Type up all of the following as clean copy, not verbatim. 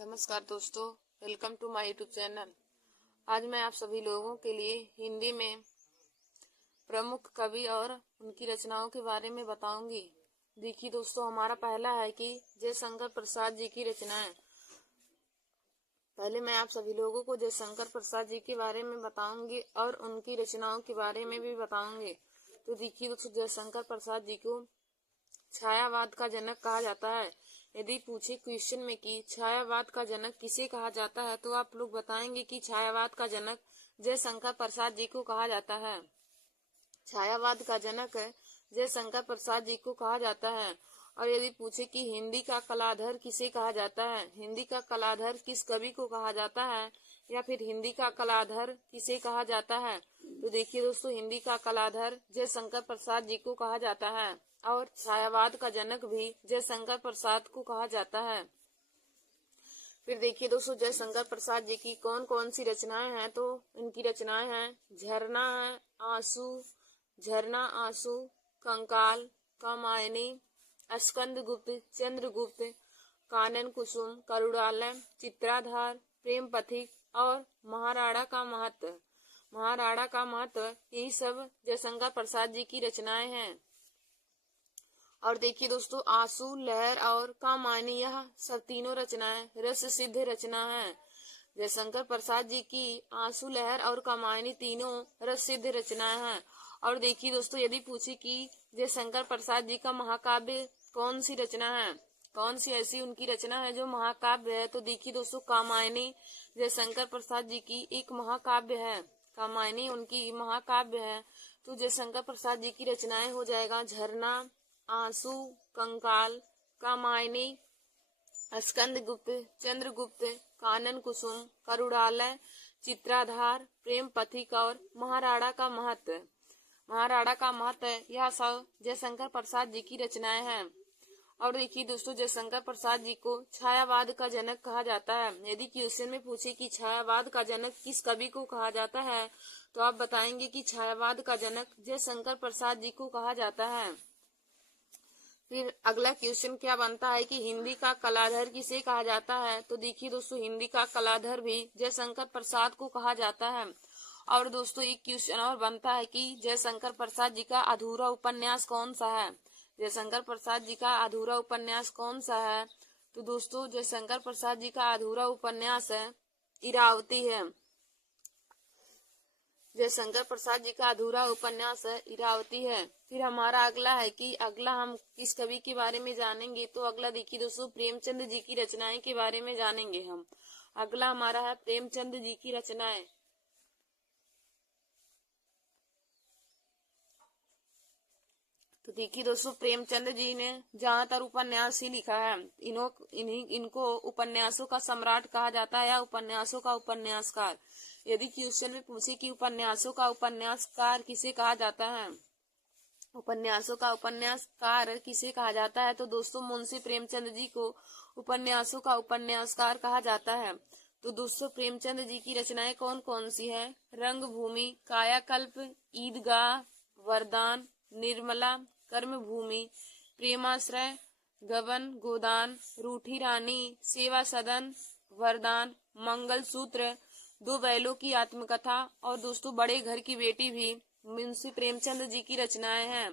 नमस्कार दोस्तों, welcome to my YouTube channel. आज मैं आप सभी लोगों के लिए हिंदी में प्रमुख कवि और उनकी रचनाओं के बारे में बताऊंगी। देखिए दोस्तों, हमारा पहला है कि जयशंकर प्रसाद जी की रचनाएं। पहले मैं आप सभी लोगों को जयशंकर प्रसाद जी के बारे में बताऊंगी और उनकी रचनाओं के बारे में भी बताऊंगी। तो देखिए दोस्तों, जयशंकर प्रसाद जी को छायावाद का जनक कहा जाता है। यदि पूछे क्वेश्चन में कि छायावाद का जनक किसे कहा जाता है, तो आप लोग बताएंगे कि छायावाद का जनक जयशंकर प्रसाद जी को कहा जाता है। छायावाद का जनक जयशंकर प्रसाद जी को कहा जाता है। और यदि पूछे कि हिंदी का कलाधर किसे कहा जाता है, हिंदी का कलाधर किस कवि को कहा जाता है, या फिर हिंदी का कलाधर किसे कहा जाता है, तो देखिए दोस्तों, हिंदी का कलाधर जयशंकर प्रसाद जी को कहा जाता है। और छायावाद का जनक भी जयशंकर प्रसाद को कहा जाता है। फिर देखिए दोस्तों, जयशंकर प्रसाद जी की कौन कौन सी रचनाएं हैं, तो इनकी रचनाएं हैं झरना है, आंसू, झरना, आंसू, कंकाल, कामायनी, स्कंदगुप्त, चंद्रगुप्त, कानन कुसुम, करुणालय, चित्राधार, प्रेम पथिक और महाराणा का महत्व। महाराणा का महत्व, यही सब जयशंकर प्रसाद जी की रचनाएं हैं। और देखिए दोस्तों, आंसू, लहर और कामायनी, यह सब तीनों रचनाएं रस सिद्ध रचना है। जयशंकर प्रसाद जी की आंसू, लहर और कामायनी तीनों रस सिद्ध रचनाएं हैं। और देखिए दोस्तों, यदि पूछे कि जयशंकर प्रसाद जी का महाकाव्य कौन सी रचना है, कौन सी ऐसी उनकी रचना है जो महाकाव्य है, तो देखिए दोस्तों, कामायनी जयशंकर प्रसाद जी की एक महाकाव्य है। कामायनी उनकी महाकाव्य है। तो जयशंकर प्रसाद जी की रचनाएं हो जाएगा झरना, आंसू, कंकाल, कामायनी, स्कंदगुप्त, चंद्रगुप्त, कानन कुसुम, करुणालय, चित्राधार, प्रेम पथिक और महाराणा का महत्व। महाराणा का महत्व, यह सब जयशंकर प्रसाद जी की रचनाएं हैं। और देखिए दोस्तों, जयशंकर प्रसाद जी को छायावाद का जनक कहा जाता है। यदि क्वेश्चन में पूछे कि छायावाद का जनक किस कवि को कहा जाता है, तो आप बताएंगे कि छायावाद का जनक जयशंकर प्रसाद जी को कहा जाता है। फिर अगला क्वेश्चन क्या बनता है कि हिंदी का कलाधर किसे कहा जाता है, तो देखिए दोस्तों, हिंदी का कलाधर भी जयशंकर प्रसाद को कहा जाता है। और दोस्तों, एक क्वेश्चन और बनता है कि जयशंकर प्रसाद जी का अधूरा उपन्यास कौन सा है। जयशंकर प्रसाद जी का अधूरा उपन्यास कौन सा है, तो दोस्तों, जयशंकर प्रसाद जी का अधूरा उपन्यास है इरावती है। जयशंकर प्रसाद जी का अधूरा उपन्यास है इरावती है। फिर हमारा अगला है कि अगला हम किस कवि के बारे में जानेंगे, तो अगला देखिए दोस्तों, प्रेमचंद जी की रचनाएं के बारे में जानेंगे हम। अगला हमारा है प्रेमचंद जी की रचनाएं। तो देखिए दोस्तों, प्रेमचंद जी ने ज्यादातर उपन्यास ही लिखा है। इनको उपन्यासों का सम्राट कहा जाता है या उपन्यासों का उपन्यासकार। यदि क्वेश्चन में पूछे कि उपन्यासों का उपन्यासकार किसे कहा जाता है, उपन्यासों का उपन्यासकार किसे कहा जाता है, तो दोस्तों, मुंशी प्रेमचंद जी को उपन्यासों का उपन्यासकार कहा जाता है। तो दोस्तों, प्रेमचंद जी की रचनाएं कौन कौन सी है, रंगभूमि, कायाकल्प, ईदगाह, वरदान, निर्मला, कर्मभूमि, प्रेमाश्रय, गबन गोदान, रूठी रानी, सेवा सदन, वरदान, मंगल सूत्र, दो बैलों की आत्मकथा और दोस्तों, बड़े घर की बेटी भी मुंशी प्रेमचंद जी की रचनाएं हैं।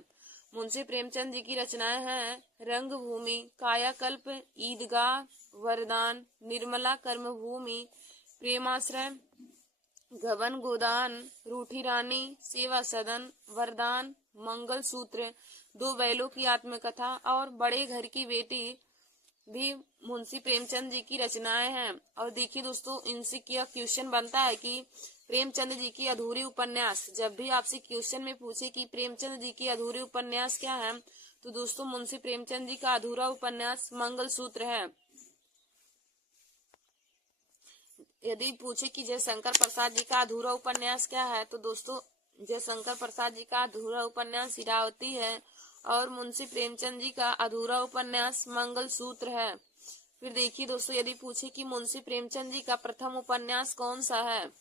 मुंशी प्रेमचंद जी की रचनाएं हैं रंगभूमि, कायाकल्प, ईदगाह, वरदान, निर्मला, कर्मभूमि, प्रेमाश्रय, गबन गोदान, रूठी रानी, सेवा सदन, वरदान, मंगल सूत्र, दो बैलों की आत्मकथा और बड़े घर की बेटी भी मुंशी प्रेमचंद जी की रचनाएं हैं। और देखिए दोस्तों, इनसे क्या क्वेश्चन बनता है कि प्रेमचंद जी की अधूरी उपन्यास। जब भी आपसे क्वेश्चन में पूछे कि प्रेमचंद जी की अधूरी उपन्यास क्या है, तो दोस्तों, मुंशी प्रेमचंद जी का अधूरा उपन्यास मंगल सूत्र है। यदि पूछे कि जयशंकर प्रसाद जी का अधूरा उपन्यास क्या है, तो दोस्तों, जयशंकर प्रसाद जी का अधूरा उपन्यास इरावती है। और मुंशी प्रेमचंद जी का अधूरा उपन्यास मंगल सूत्र है। फिर देखिए दोस्तों, यदि पूछे कि मुंशी प्रेमचंद जी का प्रथम उपन्यास कौन सा है,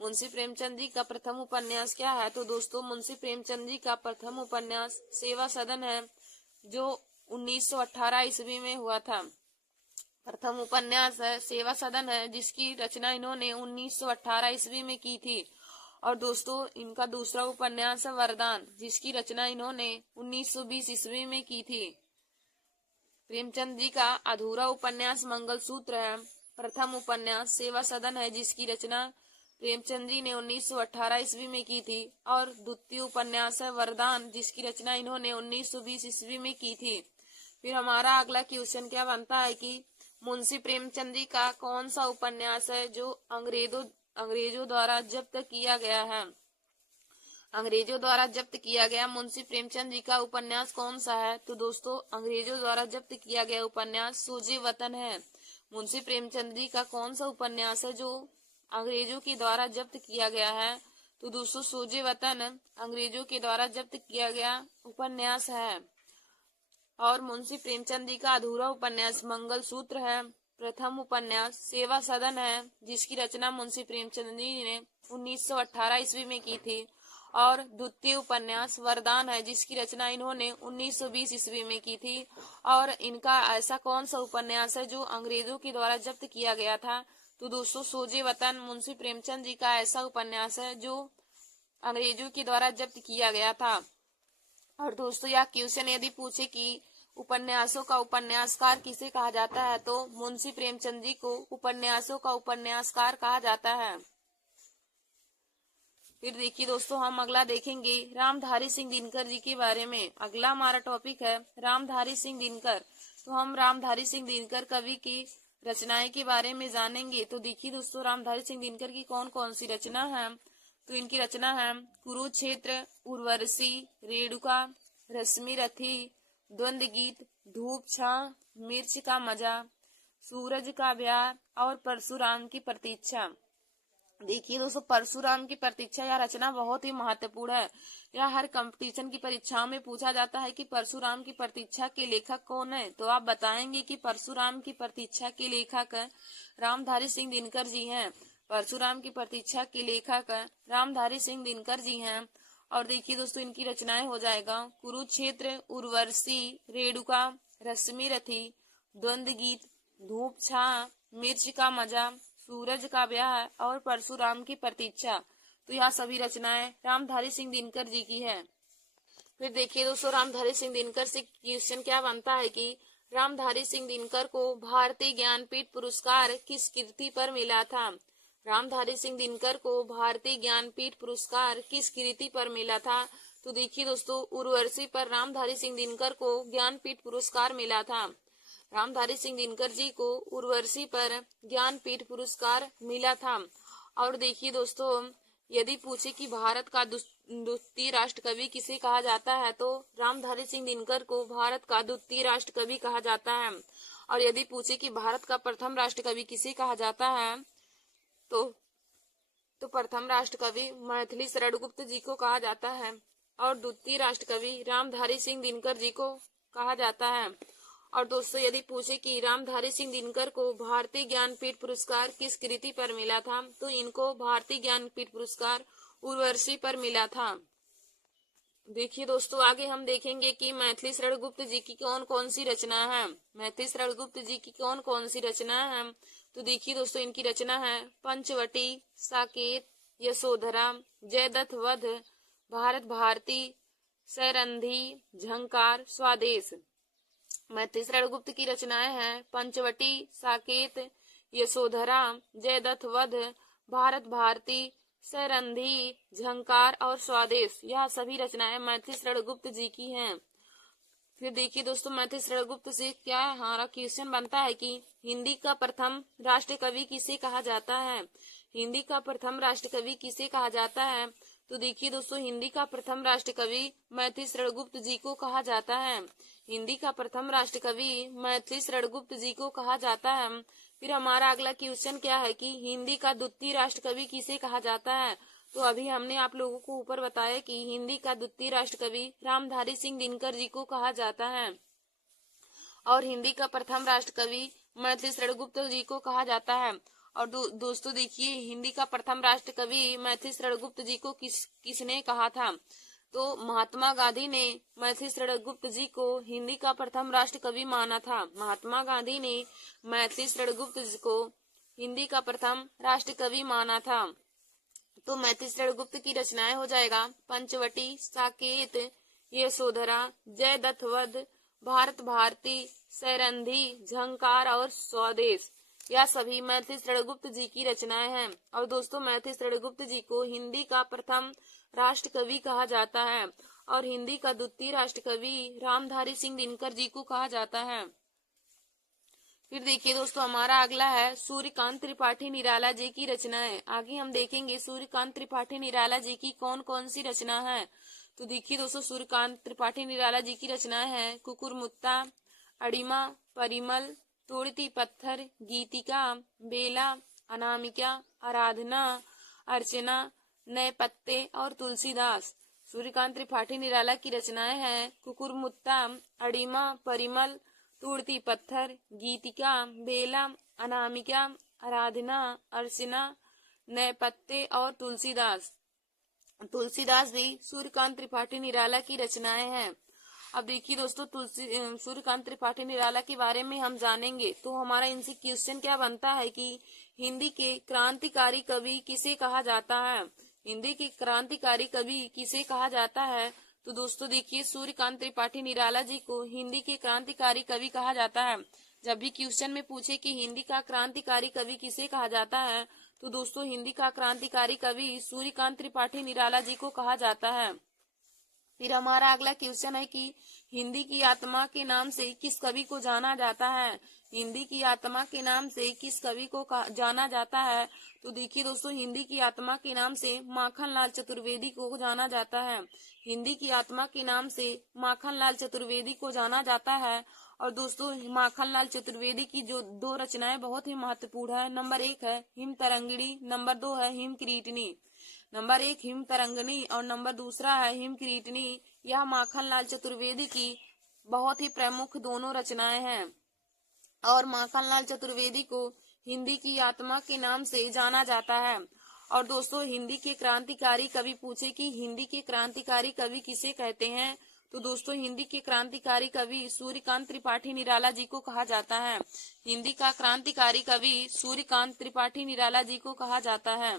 मुंशी प्रेमचंद जी का प्रथम उपन्यास क्या है, तो दोस्तों, मुंशी प्रेमचंद जी का प्रथम उपन्यास सेवा सदन है, जो 1918 ईस्वी में हुआ था। प्रथम उपन्यास है सेवा सदन है, जिसकी रचना इन्होंने 1918 ईस्वी में की थी। और दोस्तों इनका दूसरा उपन्यास है वरदान, जिसकी रचना इन्होंने 1920 ईस्वी में की थी। प्रेमचंद जी का अधूरा उपन्यास मंगलसूत्र है। प्रथम उपन्यास सेवा सदन है, जिसकी रचना प्रेमचंद जी ने 1918 ईस्वी में की थी। और द्वितीय उपन्यास है वरदान, जिसकी रचना इन्होंने 1920 ईस्वी में की थी। फिर हमारा अगला क्वेश्चन क्या बनता है कि मुंशी प्रेमचंद जी का कौन सा उपन्यास है जो अंग्रेजों द्वारा जब्त किया गया है। अंग्रेजों द्वारा जब्त किया गया मुंशी प्रेमचंद जी का उपन्यास कौन सा है। तो दोस्तों अंग्रेजों द्वारा जब्त किया गया उपन्यास सोजे वतन है। मुंशी प्रेमचंद जी का कौन सा उपन्यास है जो अंग्रेजों के द्वारा जब्त किया गया है। तो दोस्तों सोजे वतन अंग्रेजों के द्वारा जब्त किया गया उपन्यास है। और मुंशी प्रेमचंद जी का अधूरा उपन्यास मंगलसूत्र है। प्रथम उपन्यास सेवा सदन है, जिसकी रचना मुंशी प्रेमचंद जी ने 1918 ईस्वी में की थी। और द्वितीय उपन्यास वरदान है, जिसकी रचना इन्होंने 1920 ईस्वी में की थी। और इनका ऐसा कौन सा उपन्यास है जो अंग्रेजों के द्वारा जब्त किया गया था। तो दोस्तों सोजे वतन मुंशी प्रेमचंद जी का ऐसा उपन्यास है जो अंग्रेजों के द्वारा जब्त किया गया था। और दोस्तों यह क्वेश्चन यदि पूछे कि उपन्यासों का उपन्यासकार किसे कहा जाता है, तो मुंशी प्रेमचंद जी को उपन्यासों का उपन्यासकार कहा जाता है। फिर देखिए दोस्तों हम अगला देखेंगे रामधारी सिंह दिनकर जी के बारे में। अगला हमारा टॉपिक है रामधारी सिंह दिनकर। तो हम रामधारी सिंह दिनकर कवि की रचनाएं के बारे में जानेंगे। तो देखिए दोस्तों रामधारी सिंह दिनकर की कौन कौन सी रचना है। तो इनकी रचना है कुरुक्षेत्र, उर्वशी, रेणुका, रश्मि रथी, द्वंद्व गीत, धूप छां, मिर्च का मजा, सूरज का ब्याह और परशुराम की प्रतीक्षा। देखिए दोस्तों परशुराम की प्रतीक्षा यह रचना बहुत ही महत्वपूर्ण है। यह हर कंपटीशन की परीक्षाओं में पूछा जाता है कि परशुराम की प्रतीक्षा के लेखक कौन है। तो आप बताएंगे कि परशुराम की प्रतीक्षा के लेखक रामधारी सिंह दिनकर जी हैं। परशुराम की प्रतीक्षा के लेखक रामधारी सिंह दिनकर जी हैं। और देखिए दोस्तों इनकी रचनाएं हो जाएगा कुरुक्षेत्र, उर्वशी, रेणुका, रश्मि रथी, द्वंद्व गीत, धूप छां, मिर्च का मजा, सूरज का ब्याह और परशुराम की प्रतीक्षा। तो यह सभी रचनाएं रामधारी सिंह दिनकर जी की है। फिर देखिए दोस्तों रामधारी सिंह दिनकर से क्वेश्चन क्या बनता है कि रामधारी सिंह दिनकर को भारतीय ज्ञानपीठ पुरस्कार किस कृति पर मिला था। रामधारी सिंह दिनकर को भारतीय ज्ञानपीठ पुरस्कार किस कृति पर मिला था। तो देखिए दोस्तों उर्वशी पर रामधारी सिंह दिनकर को ज्ञानपीठ पुरस्कार मिला था। रामधारी सिंह दिनकर जी को उर्वशी पर ज्ञानपीठ पुरस्कार मिला था। और देखिए दोस्तों यदि पूछे कि भारत का द्वितीय राष्ट्र कवि किसे कहा जाता है, तो रामधारी सिंह दिनकर को भारत का द्वितीय राष्ट्र कवि कहा जाता है। और यदि पूछे कि भारत का प्रथम राष्ट्र कवि किसे कहा जाता है, तो प्रथम राष्ट्र कवि मैथिली शरण गुप्त जी को कहा जाता है। और द्वितीय राष्ट्र कवि रामधारी सिंह दिनकर जी को कहा जाता है। और दोस्तों यदि पूछे कि रामधारी सिंह दिनकर को भारतीय ज्ञानपीठ पुरस्कार किस कृति पर मिला था, तो इनको भारतीय ज्ञानपीठ पुरस्कार उर्वशी पर मिला था। देखिए दोस्तों आगे हम देखेंगे कि मैथिली शरण गुप्त जी की कौन कौन सी रचना है। मैथिली शरण गुप्त जी की कौन कौन सी रचना है। तो देखिए दोस्तों इनकी रचना है पंचवटी, साकेत, यशोधरा, जयद्रथ वध, भारत भारती, सैरंधी, झंकार, स्वादेश। मैथिली शरण गुप्त की रचनाएं हैं पंचवटी, साकेत, यशोधरा, जयद्रथ वध, भारत भारती, सैरंधी, झंकार और स्वादेश। यह सभी रचनाएं मैथिली शरण गुप्त जी की हैं। फिर देखिए दोस्तों मैथिली शरण गुप्त से क्या हमारा क्वेश्चन बनता है कि हिंदी का प्रथम राष्ट्र कवि किसे कहा जाता है। हिंदी का प्रथम राष्ट्र कवि किसे कहा जाता है। तो देखिए दोस्तों हिंदी का प्रथम राष्ट्र कवि मैथिली शरण गुप्त जी को कहा जाता है। हिंदी का प्रथम राष्ट्र कवि मैथिली शरण गुप्त जी को कहा जाता है। फिर हमारा अगला क्वेश्चन क्या है कि हिंदी का द्वितीय राष्ट्र कवि किसे कहा जाता है। तो अभी हमने आप लोगों को ऊपर बताया कि हिंदी का द्वितीय राष्ट्र कवि रामधारी सिंह दिनकर जी को कहा जाता है। और हिंदी का प्रथम राष्ट्र कवि मैथिली शरण गुप्त जी को कहा जाता है। और दोस्तों देखिए हिंदी का प्रथम राष्ट्र कवि मैथिली शरण गुप्त जी को किसने कहा था। तो महात्मा गांधी ने मैथिली शरण गुप्त जी को हिंदी का प्रथम राष्ट्र कवि माना था। महात्मा गांधी ने मैथिली शरण गुप्त जी को हिंदी का प्रथम राष्ट्र कवि माना था। तो मैथिली शरण गुप्त की रचनाएं हो जाएगा पंचवटी, साकेत, यशोधरा, जयदत्त वध, भारत भारती, सैरंधी, झंकार और स्वदेश, यह सभी मैथिली शरण गुप्त जी की रचनाएं हैं। और दोस्तों मैथिली शरण गुप्त जी को हिंदी का प्रथम राष्ट्र कवि कहा जाता है और हिंदी का द्वितीय राष्ट्र कवि रामधारी सिंह दिनकर जी को कहा जाता है। फिर देखिए दोस्तों हमारा अगला है सूर्यकांत त्रिपाठी निराला जी की रचनाएं। आगे हम देखेंगे सूर्यकांत त्रिपाठी निराला जी की कौन कौन सी रचना है। तो देखिए दोस्तों सूर्यकांत त्रिपाठी निराला जी की रचनाएं हैं कुकुरमुत्ता, अड़िमा, परिमल, तोड़ती पत्थर, गीतिका, बेला, अनामिका, आराधना, अर्चना, नए पत्ते और तुलसीदास। सूर्यकांत त्रिपाठी निराला की रचनाएं हैं कुकुरमुत्ता, अड़िमा, परिमल, तोड़ती पत्थर, गीतिका, बेला, अनामिका, आराधना, अर्चना, नए पत्ते और तुलसीदास। तुलसीदास भी सूर्यकांत त्रिपाठी निराला की रचनाएं हैं। अब देखिए दोस्तों सूर्यकांत त्रिपाठी निराला के बारे में हम जानेंगे तो हमारा इनसे क्वेश्चन क्या बनता है कि हिंदी के क्रांतिकारी कवि किसे कहा जाता है। हिंदी के क्रांतिकारी कवि किसे कहा जाता है। तो दोस्तों देखिए सूर्यकांत त्रिपाठी निराला जी को हिंदी के क्रांतिकारी कवि कहा जाता है। जब भी क्वेश्चन में पूछे कि हिंदी का क्रांतिकारी कवि किसे कहा जाता है तो दोस्तों हिंदी का क्रांतिकारी कवि सूर्यकांत त्रिपाठी निराला जी को कहा जाता है। फिर हमारा अगला क्वेश्चन है कि हिंदी की आत्मा के नाम से किस कवि को जाना जाता है। हिंदी की आत्मा के नाम से किस कवि को जाना जाता है। तो देखिए दोस्तों हिंदी की आत्मा के नाम से माखनलाल चतुर्वेदी को जाना जाता है। हिंदी की आत्मा के नाम से माखनलाल चतुर्वेदी को जाना जाता है। और दोस्तों माखनलाल चतुर्वेदी की जो दो रचनाएं बहुत ही महत्वपूर्ण है। नंबर 1 है हिम तरंगिणी, नंबर 2 है हिम किरीटनी। नंबर 1 हिम तरंगिणी और नंबर दूसरा है हिम किरीटनी। यह माखनलाल चतुर्वेदी की बहुत ही प्रमुख दोनों रचनाएं हैं और माखनलाल चतुर्वेदी को हिंदी की आत्मा के नाम से जाना जाता है। और दोस्तों हिंदी के क्रांतिकारी कवि पूछे कि हिंदी के क्रांतिकारी कवि किसे कहते हैं। तो दोस्तों हिंदी के क्रांतिकारी कवि सूर्यकांत त्रिपाठी निराला जी को कहा जाता है। हिंदी का क्रांतिकारी कवि सूर्यकांत त्रिपाठी निराला जी को कहा जाता है।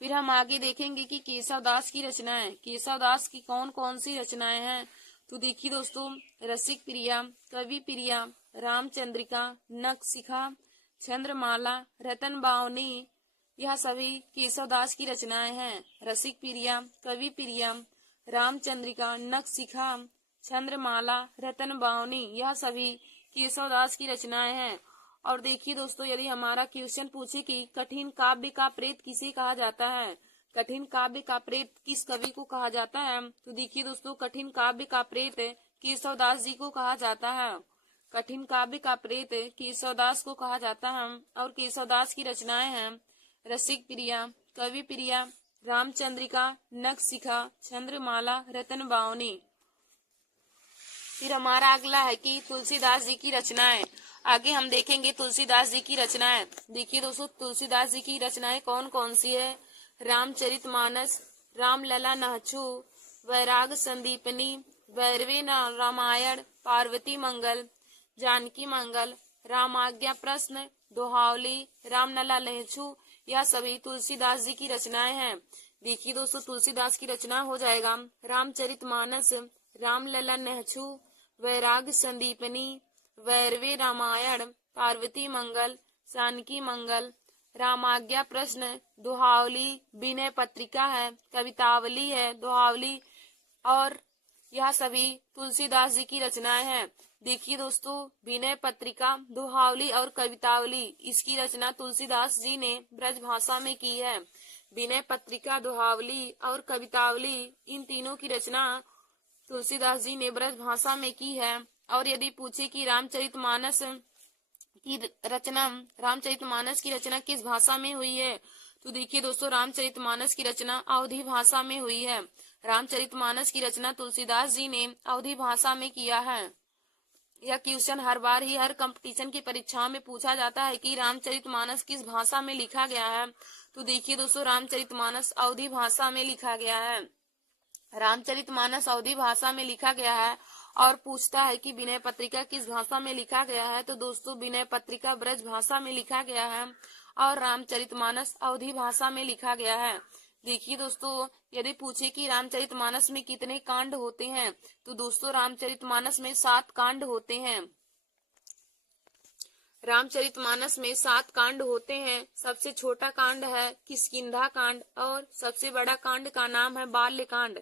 फिर हम आगे देखेंगे कि केशवदास की रचनाएं। केशवदास की कौन कौन सी रचनाएं हैं। तो देखिए दोस्तों रसिक प्रिया, कवि प्रिया, रामचंद्रिका, नखशिखा, चंद्रमाला, रतन बावनी, यह सभी केशवदास की रचनाएं हैं। रसिक प्रिया, कवि प्रिया, रामचंद्रिका, नखशिखा, चंद्रमाला, रतन बावनी, यह सभी केशवदास की रचनाएं हैं। और देखिए दोस्तों यदि हमारा क्वेश्चन पूछे कि कठिन काव्य का प्रेत किसे कहा जाता है। कठिन काव्य का प्रेत किस कवि को कहा जाता है। तो देखिए दोस्तों कठिन काव्य का प्रेत केशवदास जी को कहा जाता है। कठिन काव्य का प्रेत केशवदास को कहा जाता है। और केशवदास की रचनाएं हैं रसिक प्रिया, कवि प्रिया, रामचंद्रिका, नखशिखा, चंद्रमाला, रतन बावनी। फिर हमारा अगला है कि तुलसीदास जी की रचनाएं। आगे हम देखेंगे तुलसीदास जी की रचनाएं। देखिए दोस्तों तुलसीदास जी की रचनाएं कौन कौन सी है। रामचरितमानस, रामलला नहचू, वैराग संदीपनी, भैरवी रामायण, पार्वती मंगल, जानकी मंगल, रामाज्ञा प्रश्न, दोहावली, रामलला लहचू, यह सभी तुलसीदास जी की रचनाएं हैं। देखिए दोस्तों तुलसीदास की रचना हो जाएगा रामचरितमानस, रामलला नहचू, वैराग संदीपनी, भैरवी रामायण, पार्वती मंगल, जानकी मंगल, रामाज्ञा प्रश्न, दोहावली, विनय पत्रिका है, कवितावली है, दोहावली, और यह सभी तुलसीदास जी की रचनाएं हैं। देखिए दोस्तों विनय पत्रिका, दोहावली और कवितावली, इसकी रचना तुलसीदास जी ने ब्रज भाषा में की है। विनय पत्रिका, दोहावली और कवितावली, इन तीनों की रचना तुलसीदास जी ने ब्रज भाषा में की है। और यदि पूछे कि रामचरितमानस की रचना किस भाषा में हुई है। तो देखिए दोस्तों रामचरितमानस की रचना अवधी भाषा में हुई है। रामचरितमानस की रचना तुलसीदास जी ने अवधी भाषा में किया है। यह क्वेश्चन हर बार ही हर कंपटीशन की परीक्षाओं में पूछा जाता है कि रामचरितमानस किस भाषा में लिखा गया है। तो देखिए दोस्तों रामचरितमानस अवधी भाषा में लिखा गया है। रामचरितमानस अवधी भाषा में लिखा गया है। और पूछता है कि विनय पत्रिका किस भाषा में लिखा गया है, तो दोस्तों विनय पत्रिका ब्रज भाषा में लिखा गया है और रामचरितमानस अवधी भाषा में लिखा गया है। देखिए दोस्तों, यदि पूछे कि रामचरितमानस में कितने कांड होते हैं, तो दोस्तों रामचरितमानस में 7 कांड होते हैं। रामचरितमानस में 7 कांड होते हैं। सबसे छोटा कांड है किष्किंधा कांड और सबसे बड़ा कांड का नाम है बाल्य कांड।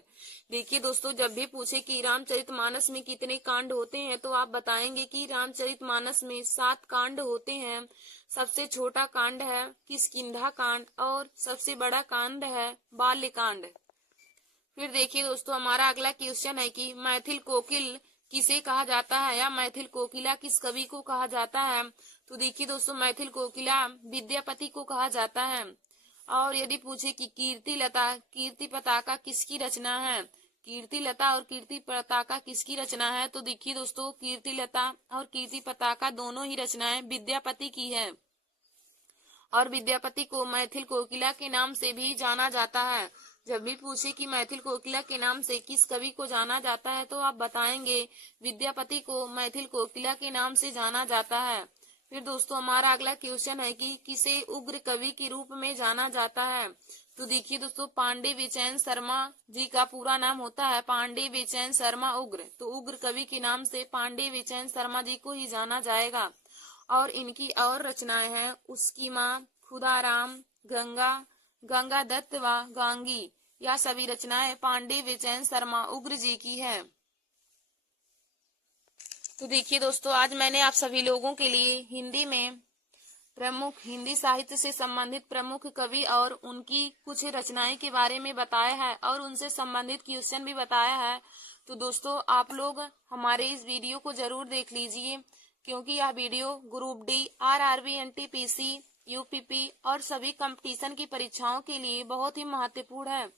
देखिए दोस्तों, जब भी पूछे कि रामचरितमानस में कितने कांड होते हैं, तो आप बताएंगे कि रामचरितमानस में 7 कांड होते हैं। सबसे छोटा कांड है किष्किंधा कांड और सबसे बड़ा कांड है बाल्य कांड। फिर देखिए दोस्तों, हमारा अगला क्वेश्चन है कि मैथिल कोकिल किसे कहा जाता है या मैथिल कोकिला किस कवि को कहा जाता है। तो देखिए दोस्तों, मैथिल कोकिला विद्यापति को कहा जाता है। और यदि पूछे कि कीर्ति लता कीर्ति पताका किसकी रचना है, कीर्ति लता और कीर्ति पताका किसकी रचना है, तो देखिए दोस्तों, कीर्ति लता और कीर्ति पताका दोनों ही रचनाएं विद्यापति की है। और विद्यापति को मैथिल कोकिला के नाम से भी जाना जाता है। जब भी पूछे कि मैथिल कोकिला के नाम से किस कवि को जाना जाता है, तो आप बताएंगे विद्यापति को मैथिल कोकिला के नाम से जाना जाता है। फिर दोस्तों, हमारा अगला क्वेश्चन है कि किसे उग्र कवि के रूप में जाना जाता है। तो देखिए दोस्तों, पांडे विचैन शर्मा जी का पूरा नाम होता है पांडे विचैन शर्मा उग्र। तो उग्र कवि के नाम से पांडे विचैन शर्मा जी को ही जाना जाएगा। और इनकी और रचनाएं हैं उसकी माँ, खुदाराम, गंगा, गंगा दत्त व गांगी। यह सभी रचनाएं पांडे विचैन शर्मा उग्र जी की है। तो देखिए दोस्तों, आज मैंने आप सभी लोगों के लिए हिंदी में प्रमुख हिंदी साहित्य से संबंधित प्रमुख कवि और उनकी कुछ रचनाएं के बारे में बताया है और उनसे संबंधित क्वेश्चन भी बताया है। तो दोस्तों, आप लोग हमारे इस वीडियो को जरूर देख लीजिए, क्योंकि यह video group D, RRB, NTPC, UPP और सभी कंपटीशन की परीक्षाओं के लिए बहुत ही महत्वपूर्ण है।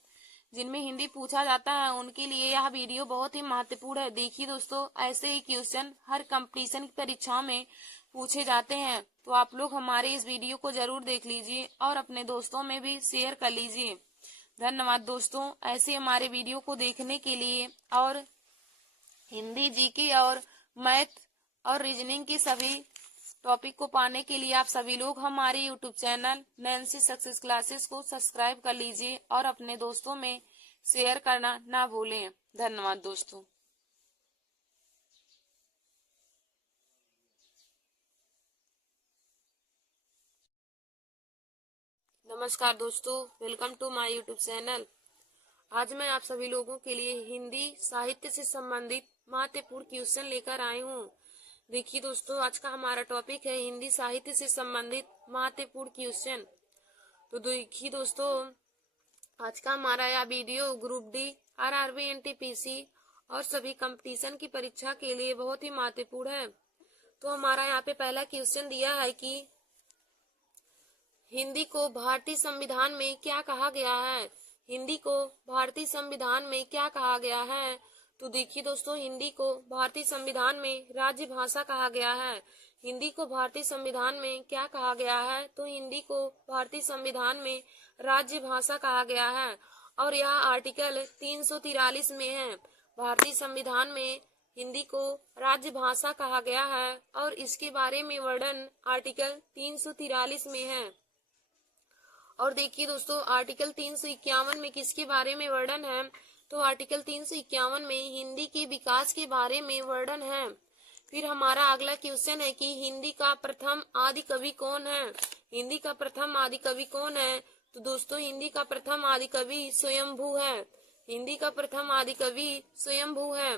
जिनमें हिंदी पूछा जाता है उनके लिए यह वीडियो बहुत ही महत्वपूर्ण है। देखिए दोस्तों, ऐसे ही क्वेश्चन हर कंपटीशन की परीक्षाओं में पूछे जाते हैं। तो आप लोग हमारे इस वीडियो को जरूर देख लीजिए और अपने दोस्तों में भी शेयर कर लीजिए। धन्यवाद दोस्तों, ऐसे हमारे वीडियो को देखने के लिए। और हिंदी, जीके और मैथ और रीजनिंग की सभी टॉपिक को पाने के लिए आप सभी लोग हमारे YouTube channel Nancy success classes को सब्सक्राइब कर लीजिए और अपने दोस्तों में शेयर करना ना भूलें। धन्यवाद दोस्तों। नमस्कार दोस्तों, welcome to my YouTube channel. आज मैं आप सभी लोगों के लिए हिंदी साहित्य से संबंधित महत्वपूर्ण क्वेश्चन लेकर आई हूँ। देखिए दोस्तों, आज का हमारा टॉपिक है हिंदी साहित्य से संबंधित महत्वपूर्ण क्वेश्चन। तो देखिए दोस्तों, आज का हमारा यह video group D, RRB, NTPC और सभी कंपटीशन की परीक्षा के लिए बहुत ही महत्वपूर्ण है। तो हमारा यहाँ पे पहला क्वेश्चन दिया है कि हिंदी को भारतीय संविधान में क्या कहा गया है। हिंदी को भारतीय संविधान में क्या कहा गया है। तो देखिए दोस्तों, हिंदी को भारतीय संविधान में राज्य भाषा कहा गया है। हिंदी को भारतीय संविधान में क्या कहा गया है, तो हिंदी को भारतीय संविधान में राज्य भाषा कहा गया है। और यह आर्टिकल 343 में है। भारतीय संविधान में हिंदी को राज्य भाषा कहा गया है और इसके बारे में वर्णन आर्टिकल 343 में है। और देखिए दोस्तों, आर्टिकल 351 में किसके बारे में वर्णन है, तो आर्टिकल 351 में हिंदी के विकास के बारे में वर्णन है। फिर हमारा अगला क्वेश्चन है कि हिंदी का प्रथम आदि कवि कौन है। हिंदी का प्रथम आदि कवि कौन है, तो दोस्तों हिंदी का प्रथम आदि कवि स्वयंभू है। हिंदी का प्रथम आदि कवि स्वयंभू है।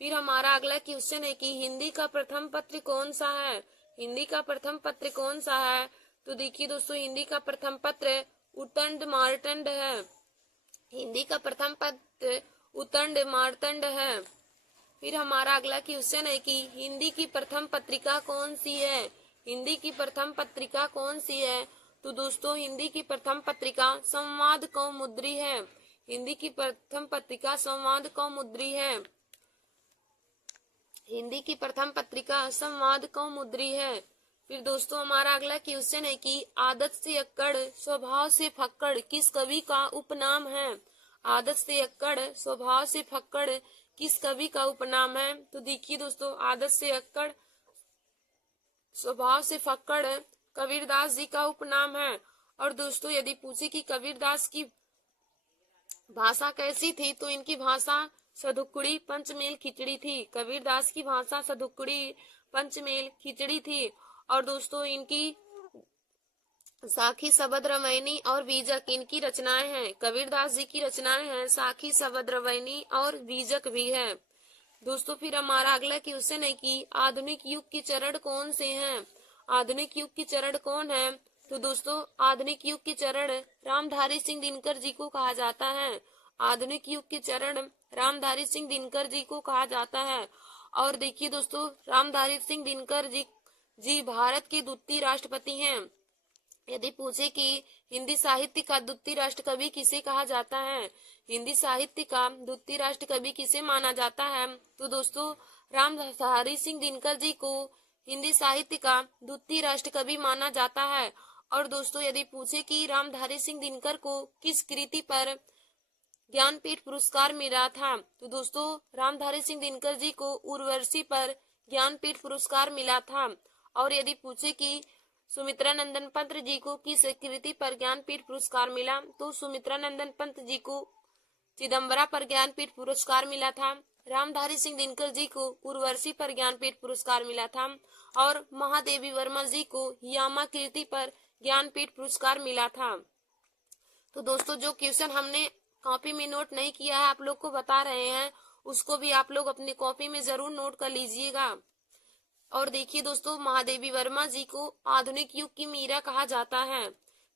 फिर हमारा अगला क्वेश्चन है कि हिंदी का प्रथम पत्र कौन सा है। हिंदी का प्रथम पत्र कौन सा है, तो देखिए दोस्तों, हिंदी का प्रथम पत्र उतंड मार्तंड है। हिंदी का प्रथम पत्र उतंड मार्तंड है। फिर हमारा अगला क्वेश्चन है कि हिंदी की प्रथम पत्रिका कौन सी है। हिंदी की प्रथम पत्रिका कौन सी है, तो दोस्तों हिंदी की प्रथम पत्रिका संवाद कौमुदी है। हिंदी की प्रथम पत्रिका संवाद कौमुदी है। हिंदी की प्रथम पत्रिका संवाद कौमुदी है। फिर दोस्तों, हमारा अगला क्वेश्चन है कि आदत से अक्कड़ स्वभाव से फक्कड़ किस कवि का उपनाम है। आदत से अक्कड़ स्वभाव से फक्कड़ किस कवि का उपनाम है? तो देखिए दोस्तों, आदत से अक्कड़ स्वभाव से फक्कड़ कबीरदास जी का उपनाम है। और दोस्तों यदि पूछे कि कबीरदास की भाषा कैसी थी, तो इनकी भाषा सधुकड़ी पंचमेल खिचड़ी थी। कबीरदास की भाषा सधुकड़ी पंचमेल खिचड़ी थी। और दोस्तों इनकी साखी शबद रमैनी और बीजक इनकी रचनाएं हैं। कबीरदास जी की रचनाएं हैं साखी शबद रमैनी और बीजक भी है। दोस्तों फिर हमारा अगला क्वेश्चन है कि आधुनिक युग के चरण कौन से हैं? आधुनिक युग के चरण कौन है? तो दोस्तों आधुनिक युग के चरण रामधारी सिंह दिनकर जी को कहा जाता है। आधुनिक युग के चरण रामधारी सिंह दिनकर जी को कहा जाता है। और देखिए दोस्तों, रामधारी सिंह दिनकर जी भारत के द्वितीय राष्ट्रपति हैं। यदि पूछे कि हिंदी साहित्य का द्वितीय राष्ट्र कवि किसे कहा जाता है, हिंदी साहित्य का द्वितीय राष्ट्र कवि किसे माना जाता है, तो दोस्तों रामधारी सिंह दिनकर जी को हिंदी साहित्य का द्वितीय राष्ट्र कवि माना जाता है। और दोस्तों यदि पूछे कि रामधारी सिंह दिनकर को किस कृति पर ज्ञानपीठ पुरस्कार मिला था, तो दोस्तों रामधारी सिंह दिनकर जी को उर्वशी पर ज्ञानपीठ पुरस्कार मिला था। और यदि पूछे कि सुमित्रा नंदन पंत जी को किस कृति पर ज्ञानपीठ पुरस्कार मिला, तो सुमित्रा नंदन पंत जी को चिदम्बरा पर ज्ञानपीठ पुरस्कार मिला था। रामधारी सिंह दिनकर जी को उर्वशी पर ज्ञानपीठ पुरस्कार मिला था। और महादेवी वर्मा जी को यामा कीर्ति पर ज्ञानपीठ पुरस्कार मिला था। तो दोस्तों जो क्वेश्चन हमने कॉपी में नोट नहीं किया है, आप लोग को बता रहे हैं, उसको भी आप लोग अपनी कॉपी में जरूर नोट कर लीजिएगा। और देखिए दोस्तों, महादेवी वर्मा जी को आधुनिक युग की मीरा कहा जाता है।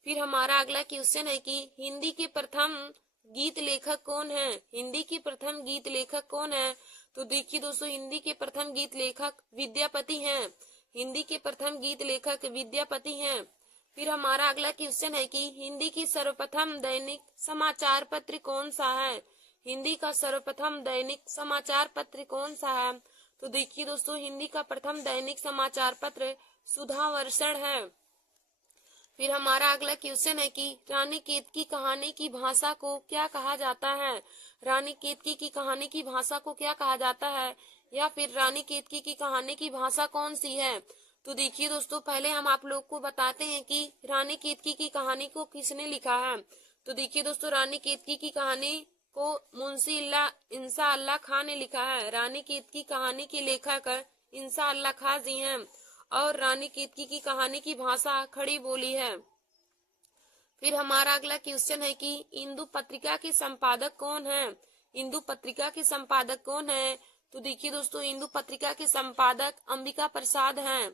फिर हमारा अगला क्वेश्चन है कि हिंदी के प्रथम गीत लेखक कौन है? हिंदी के प्रथम गीत लेखक कौन है? तो देखिए दोस्तों, हिंदी के प्रथम गीत लेखक विद्यापति हैं। हिंदी के प्रथम गीत लेखक विद्यापति हैं। फिर हमारा अगला क्वेश्चन है कि हिंदी की सर्वप्रथम दैनिक समाचार पत्र कौन सा है? हिंदी का सर्वप्रथम दैनिक समाचार पत्र कौन सा है? तो देखिए दोस्तों, हिंदी का प्रथम दैनिक समाचार पत्र सुधा वर्षण है। फिर हमारा अगला क्वेश्चन है कि रानी केतकी कहानी की भाषा को क्या कहा जाता है? रानी केतकी की कहानी की भाषा को क्या कहा जाता है, या फिर रानी केतकी की कहानी की भाषा कौन सी है? तो देखिए दोस्तों, पहले हम आप लोग को बताते हैं कि रानी केतकी की कहानी को किसने लिखा है। तो देखिए दोस्तों, रानी केतकी की कहानी को मुंशी इंसा अल्लाह खां ने लिखा है। रानी केतकी कहानी के लेखक इंसा अल्लाह खां जी हैं। और रानी केतकी की कहानी की भाषा खड़ी बोली है। फिर हमारा अगला क्वेश्चन है कि इंदु पत्रिका के संपादक कौन है? इंदु पत्रिका के संपादक कौन है? तो देखिए दोस्तों, इंदु पत्रिका के संपादक अंबिका प्रसाद हैं।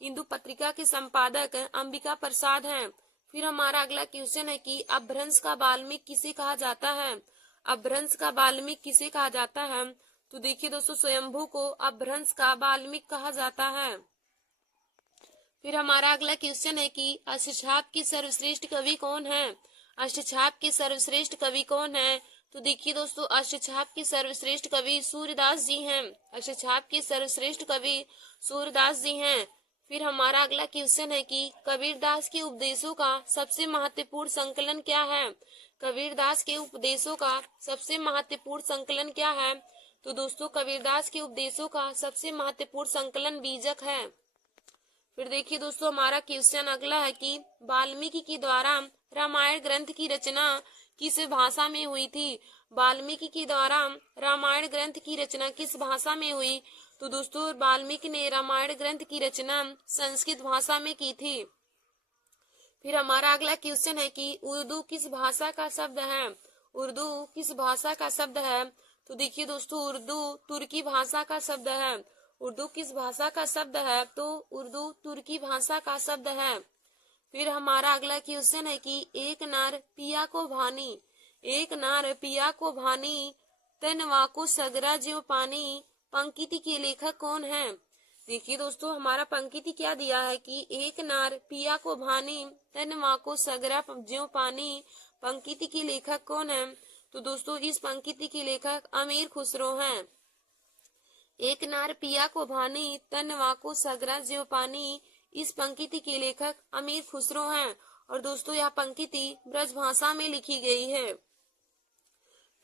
इंदु पत्रिका के संपादक अंबिका प्रसाद हैं। फिर हमारा अगला क्वेश्चन है कि अपभ्रंश का वाल्मीकि किसे कहा जाता है? अपभ्रंश का वाल्मीकि किसे कहा जाता है? तो देखिए दोस्तों, स्वयंभू को अपभ्रंश का वाल्मीकि कहा जाता है। फिर हमारा अगला क्वेश्चन है कि अष्टछाप के सर्वश्रेष्ठ कवि कौन है? अष्टछाप के सर्वश्रेष्ठ कवि कौन है? तो देखिए दोस्तों, अष्टछाप के सर्वश्रेष्ठ कवि सूरदास जी हैं। अष्टछाप के सर्वश्रेष्ठ कवि सूरदास जी हैं। फिर हमारा अगला क्वेश्चन है कि कबीरदास के उपदेशों का सबसे महत्वपूर्ण संकलन क्या है? कबीरदास के उपदेशों का सबसे महत्वपूर्ण संकलन क्या है? तो दोस्तों, कबीरदास के उपदेशों का सबसे महत्वपूर्ण संकलन बीजक है। फिर देखिए दोस्तों, हमारा क्वेश्चन अगला है कि वाल्मीकि के द्वारा रामायण ग्रंथ की रचना किस भाषा में हुई थी? वाल्मीकि के द्वारा रामायण ग्रंथ की रचना किस भाषा में हुई? तो दोस्तों, वाल्मीकि ने रामायण ग्रंथ की रचना संस्कृत भाषा में की थी। फिर हमारा अगला क्वेश्चन है कि उर्दू किस भाषा का शब्द है? उर्दू किस भाषा का शब्द है? तो देखिए दोस्तों, उर्दू तुर्की भाषा का शब्द है। उर्दू किस भाषा का शब्द है? तो उर्दू तुर्की भाषा का शब्द है। फिर हमारा अगला क्वेश्चन है कि एक नार पिया को भानी, एक नार पिया को भानी, तनवा को सगरा ज्यों पानी, पंक्ति के लेखक कौन है? देखिए दोस्तों, हमारा पंक्ति क्या दिया है कि एक नार पिया को भानी, तनवा को सगरा ज्यों पानी, पंक्ति के लेखक कौन है? तो दोस्तों, इस पंक्ति के लेखक अमीर खुसरो हैं। एक नार पिया को भानी, तनवा को सगरा ज्यों पानी, इस पंक्ति के लेखक अमीर खुसरो हैं। और दोस्तों, यह पंक्ति ब्रज भाषा में लिखी गई है।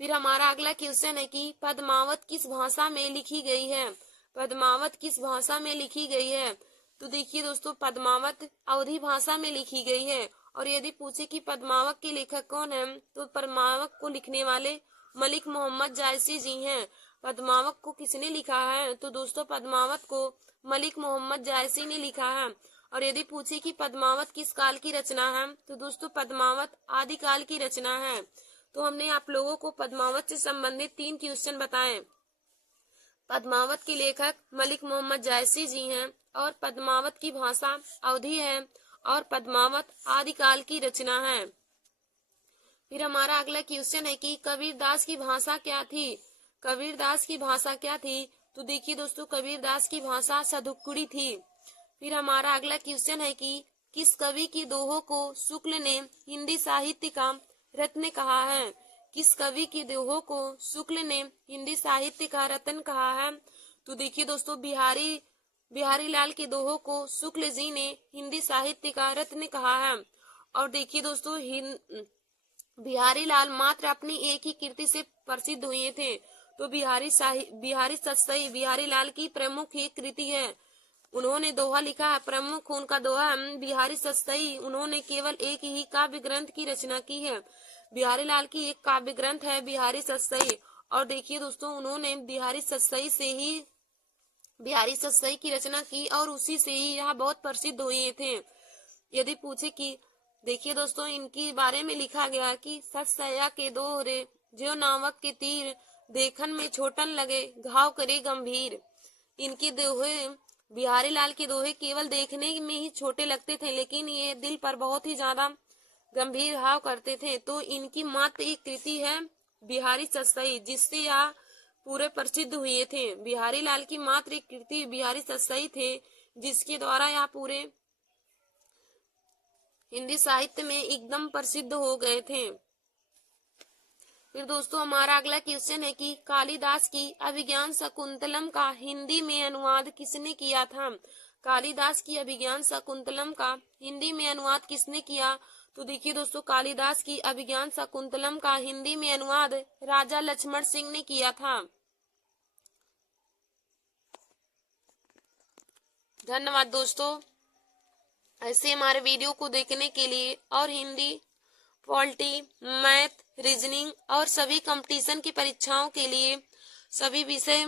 फिर हमारा अगला क्वेश्चन है कि पद्मावत किस भाषा में लिखी गई है। पद्मावत किस भाषा में लिखी गई है। तो देखिए दोस्तों, पद्मावत अवधी भाषा में लिखी गई है। और यदि पूछे कि पद्मावत के लेखक कौन है, तो पद्मावत को लिखने वाले मलिक मोहम्मद जायसी जी हैं। पद्मावत को किसने लिखा है, तो दोस्तों पद्मावत को मलिक मोहम्मद जायसी ने लिखा है। और यदि पूछे कि पद्मावत किस काल की रचना है, तो दोस्तों पद्मावत आदिकाल की रचना है। तो हमने आप लोगों को पद्मावत से संबंधित 3 क्वेश्चन बताए। पद्मावत के लेखक मलिक मोहम्मद जायसी जी हैं, और पद्मावत की भाषा अवधी है, और पद्मावत आदिकाल की रचना है। फिर हमारा अगला क्वेश्चन है कि कबीरदास की भाषा क्या थी। कबीरदास की भाषा क्या थी, तो देखिए दोस्तों, कबीरदास की भाषा सदुक्कुड़ी थी। फिर हमारा अगला क्वेश्चन है कि किस कवि की दोहों को शुक्ल ने हिंदी साहित्य का रत्न कहा है। किस कवि की दोहों को शुक्ल ने हिंदी साहित्य का रत्न कहा है, तो देखिए दोस्तों, बिहारी लाल की दोहों को शुक्ल जी ने हिंदी साहित्य का रत्न कहा है। और देखिए दोस्तों, बिहारी लाल मात्र अपनी एक ही कृति से प्रसिद्ध हुए थे। तो बिहारी सतसई बिहारी लाल की प्रमुख एक कृति है। उन्होंने दोहा लिखा है, प्रमुख उनका दोहा बिहारी सतसई। उन्होंने केवल एक ही काव्य ग्रंथ की रचना की है। बिहारी लाल की एक काव्य ग्रंथ है बिहारी सतसई। और देखिए दोस्तों, उन्होंने बिहारी सतसई की रचना की, और उसी से ही यह बहुत प्रसिद्ध हुए थे। यदि पूछे कि देखिए दोस्तों, इनके बारे में लिखा गया कि सतसैया के दोहरे जो नावक के तीर, देखन में छोटन लगे घाव करे गंभीर। इनके दोहे, बिहारी लाल के दोहे केवल देखने में ही छोटे लगते थे, लेकिन ये दिल पर बहुत ही ज्यादा गंभीर घाव करते थे। तो इनकी मात्र एक कृति है बिहारी सतसई, जिससे यह पूरे प्रसिद्ध हुए थे। बिहारी लाल की मात्र एक कृति बिहारी सतसई थे, जिसके द्वारा यह पूरे हिंदी साहित्य में एकदम प्रसिद्ध हो गए थे। फिर दोस्तों, हमारा अगला क्वेश्चन है कि कालिदास की अभिज्ञान शकुंतलम का हिंदी में अनुवाद किसने किया था। कालिदास की अभिज्ञान शकुंतलम का हिंदी में अनुवाद किसने किया, तो देखिए दोस्तों, कालिदास की अभिज्ञान शकुंतलम का हिंदी में अनुवाद राजा लक्ष्मण सिंह ने किया था। धन्यवाद दोस्तों। ऐसे हमारे वीडियो को देखने के लिए और हिंदी, पॉलिटी, मैथ, रीजनिंग और सभी कंपटीशन की परीक्षाओं के लिए, सभी विषय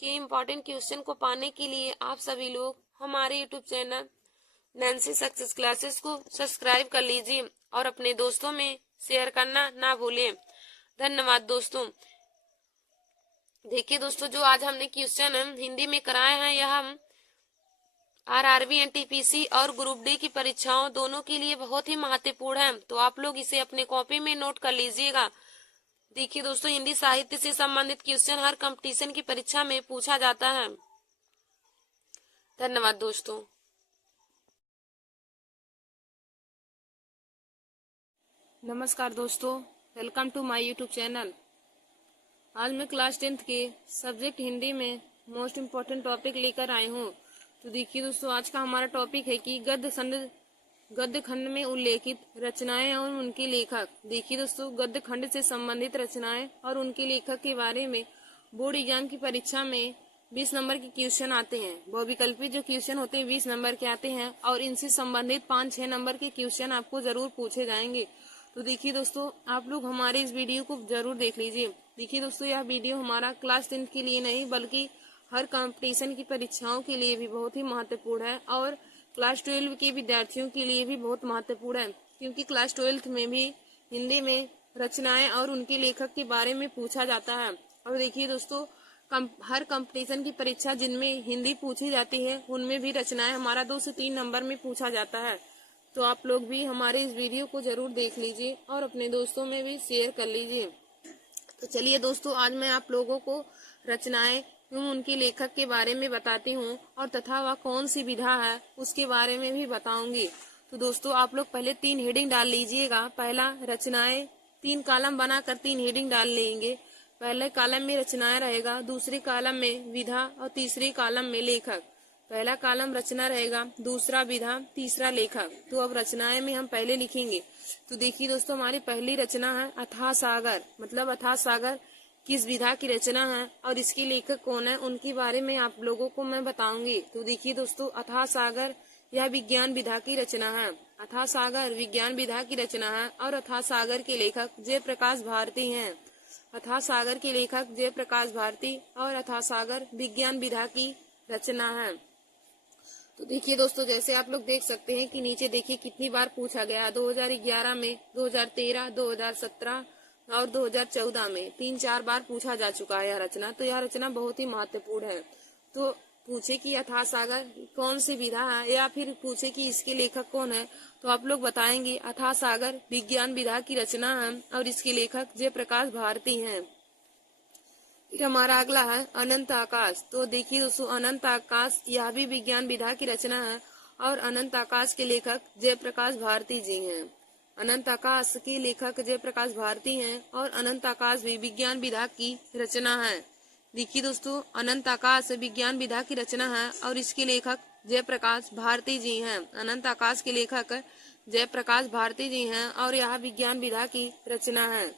के इम्पोर्टेंट क्वेश्चन को पाने के लिए आप सभी लोग हमारे YouTube channel Nancy success classes को सब्सक्राइब कर लीजिए और अपने दोस्तों में शेयर करना ना भूलें। धन्यवाद दोस्तों। देखिए दोस्तों, जो आज हमने क्वेश्चन हिंदी में कराए हैं, यह हम आरआरबी, एनटीपीसी और ग्रुप डी की परीक्षाओं दोनों के लिए बहुत ही महत्वपूर्ण है। तो आप लोग इसे अपने कॉपी में नोट कर लीजिएगा। देखिए दोस्तों, हिंदी साहित्य से संबंधित क्वेश्चन हर कंपटीशन की परीक्षा में पूछा जाता है। धन्यवाद दोस्तों। नमस्कार दोस्तों, welcome to my YouTube channel. आज मैं क्लास 10th के सब्जेक्ट हिंदी में मोस्ट इम्पोर्टेंट टॉपिक लेकर आई हूँ। तो देखिए दोस्तों, आज का हमारा टॉपिक है कि गद्य खंड में उल्लेखित रचनाएं और उनके लेखक। देखिए दोस्तों, गद्य खंड से संबंधित रचनाएं और उनके लेखक के बारे में बोर्ड एग्जाम की परीक्षा में 20 नंबर के क्वेश्चन आते हैं। बहुविकल्पी जो क्वेश्चन होते हैं 20 नंबर के आते हैं, और इनसे संबंधित 5-6 नंबर के क्वेश्चन आपको जरूर पूछे जाएंगे। तो देखिए दोस्तों, आप लोग हमारे इस वीडियो को जरूर देख लीजिए। देखिए दोस्तों, यह वीडियो हमारा क्लास 10th के लिए नहीं बल्कि हर कंपटीशन की परीक्षाओं के लिए भी बहुत ही महत्वपूर्ण है, और क्लास 12 के विद्यार्थियों के लिए भी बहुत महत्वपूर्ण है, क्योंकि क्लास 12th में भी हिंदी में रचनाएं और उनके लेखक के बारे में पूछा जाता है। और देखिए दोस्तों, हर कंपटीशन की परीक्षा जिनमें हिंदी पूछी जाती है, उनमें भी रचनाएं हमारा 2 से 3 नंबर में पूछा जाता है। तो आप लोग भी हमारे इस वीडियो को जरूर देख लीजिए और अपने दोस्तों में भी शेयर कर लीजिए। तो चलिए दोस्तों, आज मैं आप लोगों को रचनाएं एवं उनके लेखक के बारे में बताती हूँ, और तथा वह कौन सी विधा है उसके बारे में भी बताऊंगी। तो दोस्तों, आप लोग पहले 3 हेडिंग डाल लीजिएगा। पहला रचनाएं, 3 कॉलम बनाकर 3 हेडिंग डाल लेंगे। पहले कॉलम में रचनाएं रहेगा, दूसरे कॉलम में विधा और तीसरे कॉलम में लेखक। पहला कॉलम रचना रहेगा, दूसरा विधा, तीसरा लेखक। तो अब रचनाएं में हम पहले लिखेंगे। तो देखिए दोस्तों, हमारी पहली रचना है अथाह सागर। मतलब अथाह सागर किस विधा की रचना है और इसके लेखक कौन है, उनके बारे में आप लोगों को मैं बताऊंगी। तो देखिए दोस्तों, अथाह सागर यह विज्ञान विधा की रचना है। अथाह सागर विज्ञान विधा की रचना है और अथाह सागर के लेखक जयप्रकाश भारती हैं। अथाह सागर के लेखक जयप्रकाश भारती और अथाह सागर विज्ञान विधा की रचना है। तो देखिए दोस्तों, जैसे आप लोग देख सकते हैं कि नीचे देखिए कितनी बार पूछा गया है। 2011 में, 2013, 2017 और 2014 में 3-4 बार पूछा जा चुका है यह रचना। तो यह रचना बहुत ही महत्वपूर्ण है। तो पूछे कि अथाह सागर कौन सी विधा है या फिर पूछे कि इसके लेखक कौन है, तो आप लोग बताएंगे अथाह सागर विज्ञान विधा की रचना है और इसके लेखक जयप्रकाश भारती हैं। फिर हमारा अगला है अनंत आकाश। तो देखिए दोस्तों, अनंत आकाश यह भी विज्ञान विधा की रचना है और अनंत आकाश के लेखक जयप्रकाश भारती जी हैं। अनंत आकाश के लेखक जयप्रकाश भारती हैं और अनंत आकाश भी विज्ञान विधा की रचना है। देखिए दोस्तों, अनंत आकाश विज्ञान विधा की रचना है और इसके लेखक जयप्रकाश भारती जी हैं। अनंत आकाश के लेखक जयप्रकाश भारती जी हैं और यह विज्ञान विधा की रचना है।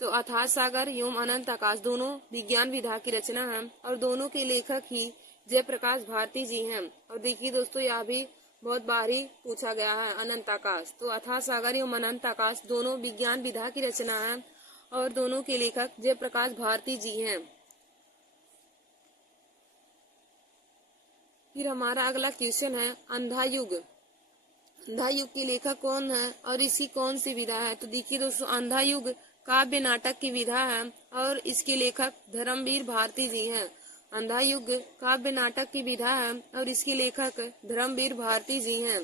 तो अथाह सागर एवं अनंत आकाश दोनों विज्ञान विधा की रचना है और दोनों के लेखक ही जयप्रकाश भारती जी हैं। और देखिए दोस्तों, यह भी बहुत बार ही पूछा गया है अनंत आकाश। तो अथाह सागर एवं अनंत आकाश दोनों विज्ञान विधा की रचना है और दोनों के लेखक जयप्रकाश भारती जी हैं। फिर हमारा अगला क्वेश्चन है अंधा युग। अंधा युग के लेखक कौन है और इसकी कौन सी विधा है। तो देखिए दोस्तों, अंधा युग काव्य नाटक की विधा है और इसके लेखक धर्मवीर भारती जी हैं। अंधा युग काव्य नाटक की विधा है और इसके लेखक धर्मवीर भारती जी हैं।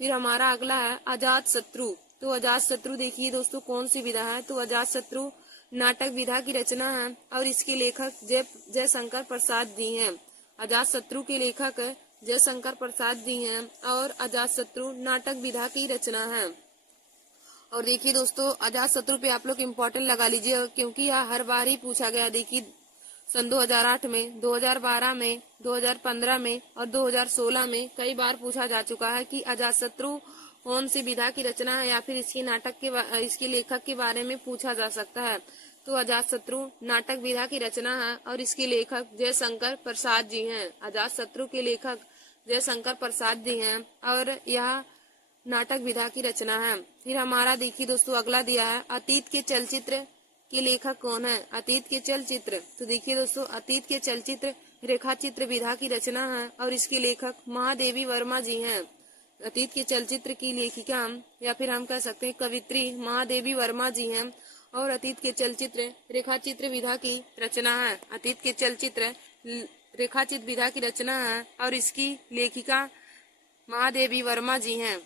फिर हमारा अगला है अजात शत्रु। तो अजात शत्रु देखिए दोस्तों कौन सी विधा है। तो अजात शत्रु नाटक विधा की रचना है और इसके लेखक जयशंकर प्रसाद जी हैं। अजात शत्रु के लेखक जयशंकर प्रसाद जी हैं और अजात शत्रु नाटक विधा की रचना है। और देखिए दोस्तों, अजात शत्रु पे आप लोग इम्पोर्टेंट लगा लीजिए क्योंकि यह हर बार ही पूछा गया। देखिए सन 2008 में, 2012 में, 2015 में और 2016 में कई बार पूछा जा चुका है कि अजात शत्रु कौन सी विधा की रचना है या फिर इसके लेखक के बारे में पूछा जा सकता है। तो अजात शत्रु नाटक विधा की रचना है और इसके लेखक जयशंकर प्रसाद जी हैं। अजात शत्रु के लेखक जयशंकर प्रसाद जी हैं और यह नाटक विधा की रचना है। फिर हमारा देखिए दोस्तों अगला दिया है अतीत के चलचित्र के लेखक कौन है। अतीत के चलचित्र, तो देखिए दोस्तों, अतीत के चलचित्र रेखा चित्र विधा की रचना है और इसके लेखक महादेवी वर्मा जी हैं। अतीत के चलचित्र की लेखिका या फिर हम कह सकते हैं कवित्री महादेवी वर्मा जी हैं और अतीत के चलचित्र रेखा चित्र विधा की रचना है। अतीत के चलचित्र रेखा चित्र विधा की रचना है और इसकी लेखिका महादेवी वर्मा जी हैं।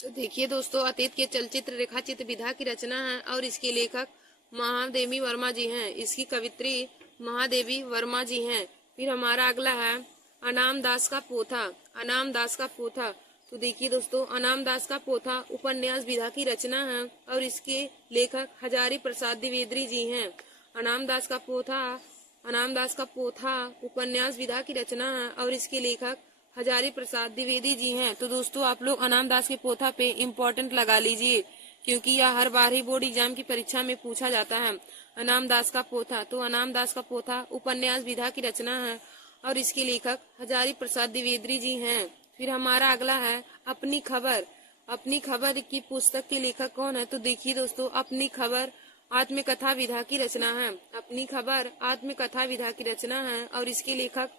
तो देखिए दोस्तों, अतीत के चलचित्र रेखा चित्र विधा की रचना है और इसके लेखक महादेवी वर्मा जी हैं। इसकी कवित्री महादेवी वर्मा जी हैं। फिर हमारा अगला है अनाम दास का पोथा। अनाम दास का पोथा, तो देखिए दोस्तों, अनाम दास का पोथा उपन्यास विधा की रचना है और इसके लेखक हजारी प्रसाद द्विवेदी जी हैं। अनाम दास का पोथा उपन्यास विधा की रचना है और इसके लेखक हजारी प्रसाद द्विवेदी जी हैं। तो दोस्तों, आप लोग अनाम दास के पोथा पे इम्पोर्टेंट लगा लीजिए क्योंकि यह हर बार ही बोर्ड एग्जाम की परीक्षा में पूछा जाता है। अनाम दास का पोथा, तो अनाम दास का पोथा उपन्यास विधा की रचना है और इसके लेखक हजारी प्रसाद द्विवेदी जी हैं। फिर हमारा अगला है अपनी खबर। अपनी खबर की पुस्तक के लेखक कौन है। तो देखिए दोस्तों, अपनी खबर आत्मकथा विधा की रचना है। अपनी खबर आत्मकथा विधा की रचना है और इसके लेखक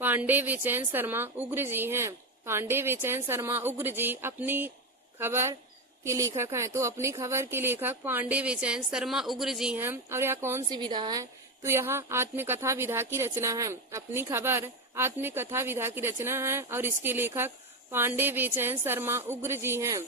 पांडे वेचैन शर्मा उग्र जी हैं। पांडे वेचैन शर्मा उग्र जी अपनी खबर के लेखक हैं। तो अपनी खबर के लेखक पांडे वेचैन शर्मा उग्र जी हैं और यह कौन सी विधा है। तो यह आत्मकथा विधा की रचना है। अपनी खबर आत्मकथा विधा की रचना है और इसके लेखक पांडे वेचैन शर्मा उग्र जी हैं।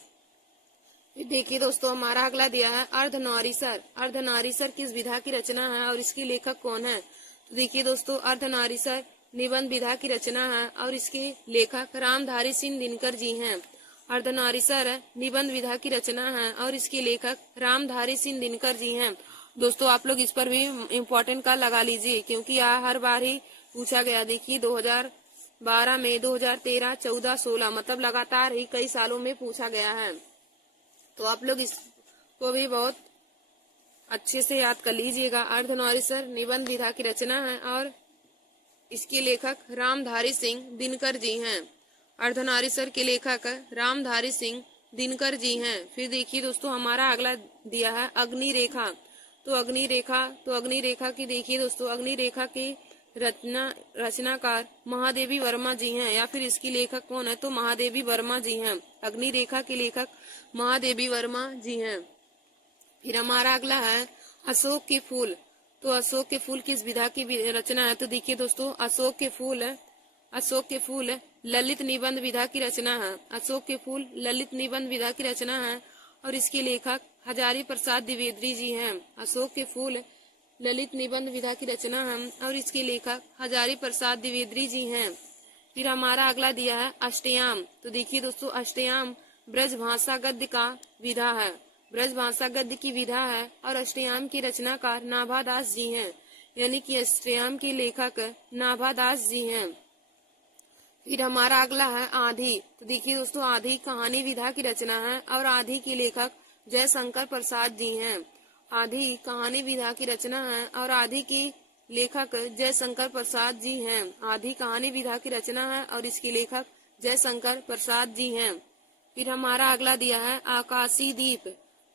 देखिए दोस्तों, हमारा अगला दिया है अर्धनारीसर। अर्धनारीसर किस विधा की रचना है और इसके लेखक कौन है। तो देखिए दोस्तों, अर्धनारीसर निबंध विधा की रचना है और इसके लेखक रामधारी सिंह दिनकर जी हैं। अर्धनारीसर निबंध विधा की रचना है और इसके लेखक रामधारी सिंह दिनकर जी हैं। दोस्तों, आप लोग इस पर भी इम्पोर्टेंट का लगा लीजिए क्योंकि यह हर बार ही पूछा गया। देखिए 12 मई, 2013, 14, 16, मतलब लगातार ही कई सालों में पूछा गया है। तो आप लोग इसको भी बहुत अच्छे से याद कर लीजिएगा। अर्धनारीश्वर निबंध विधा की रचना है और इसके लेखक रामधारी सिंह दिनकर जी हैं। अर्धनारीश्वर के लेखक रामधारी सिंह दिनकर जी हैं। फिर देखिए दोस्तों हमारा अगला दिया है अग्नि रेखा। तो अग्नि रेखा की देखिए दोस्तों, अग्नि रेखा के रचनाकार महादेवी वर्मा जी हैं, या फिर इसकी लेखक कौन है तो महादेवी वर्मा जी हैं। अग्नि रेखा के लेखक महादेवी वर्मा जी हैं। फिर हमारा अगला है अशोक के फूल। तो अशोक के फूल किस विधा की रचना है तो देखिए दोस्तों अशोक के फूल ललित निबंध विधा की रचना है। अशोक के फूल ललित निबंध विधा की रचना है और इसके लेखक हजारी प्रसाद द्विवेदी जी हैं। अशोक के फूल ललित निबंध विधा की रचना है और इसके लेखक हजारी प्रसाद द्विवेदी जी हैं। फिर हमारा अगला दिया है अष्टयाम। तो देखिए दोस्तों अष्टयाम ब्रज भाषा गद्य का विधा है, ब्रज भाषा गद्य की विधा है और अष्टयाम के रचनाकार नाभादास जी हैं, यानी कि अष्टयाम के लेखक नाभादास जी हैं। फिर हमारा अगला है आधी। तो देखिए दोस्तों आधी कहानी विधा की रचना है और आधी के लेखक जयशंकर प्रसाद जी हैं। आधी कहानी विधा की रचना है और आधी के लेखक जयशंकर प्रसाद जी हैं। आधी कहानी विधा की रचना है और इसके लेखक जयशंकर प्रसाद जी हैं। फिर हमारा अगला दिया है आकाशी दीप।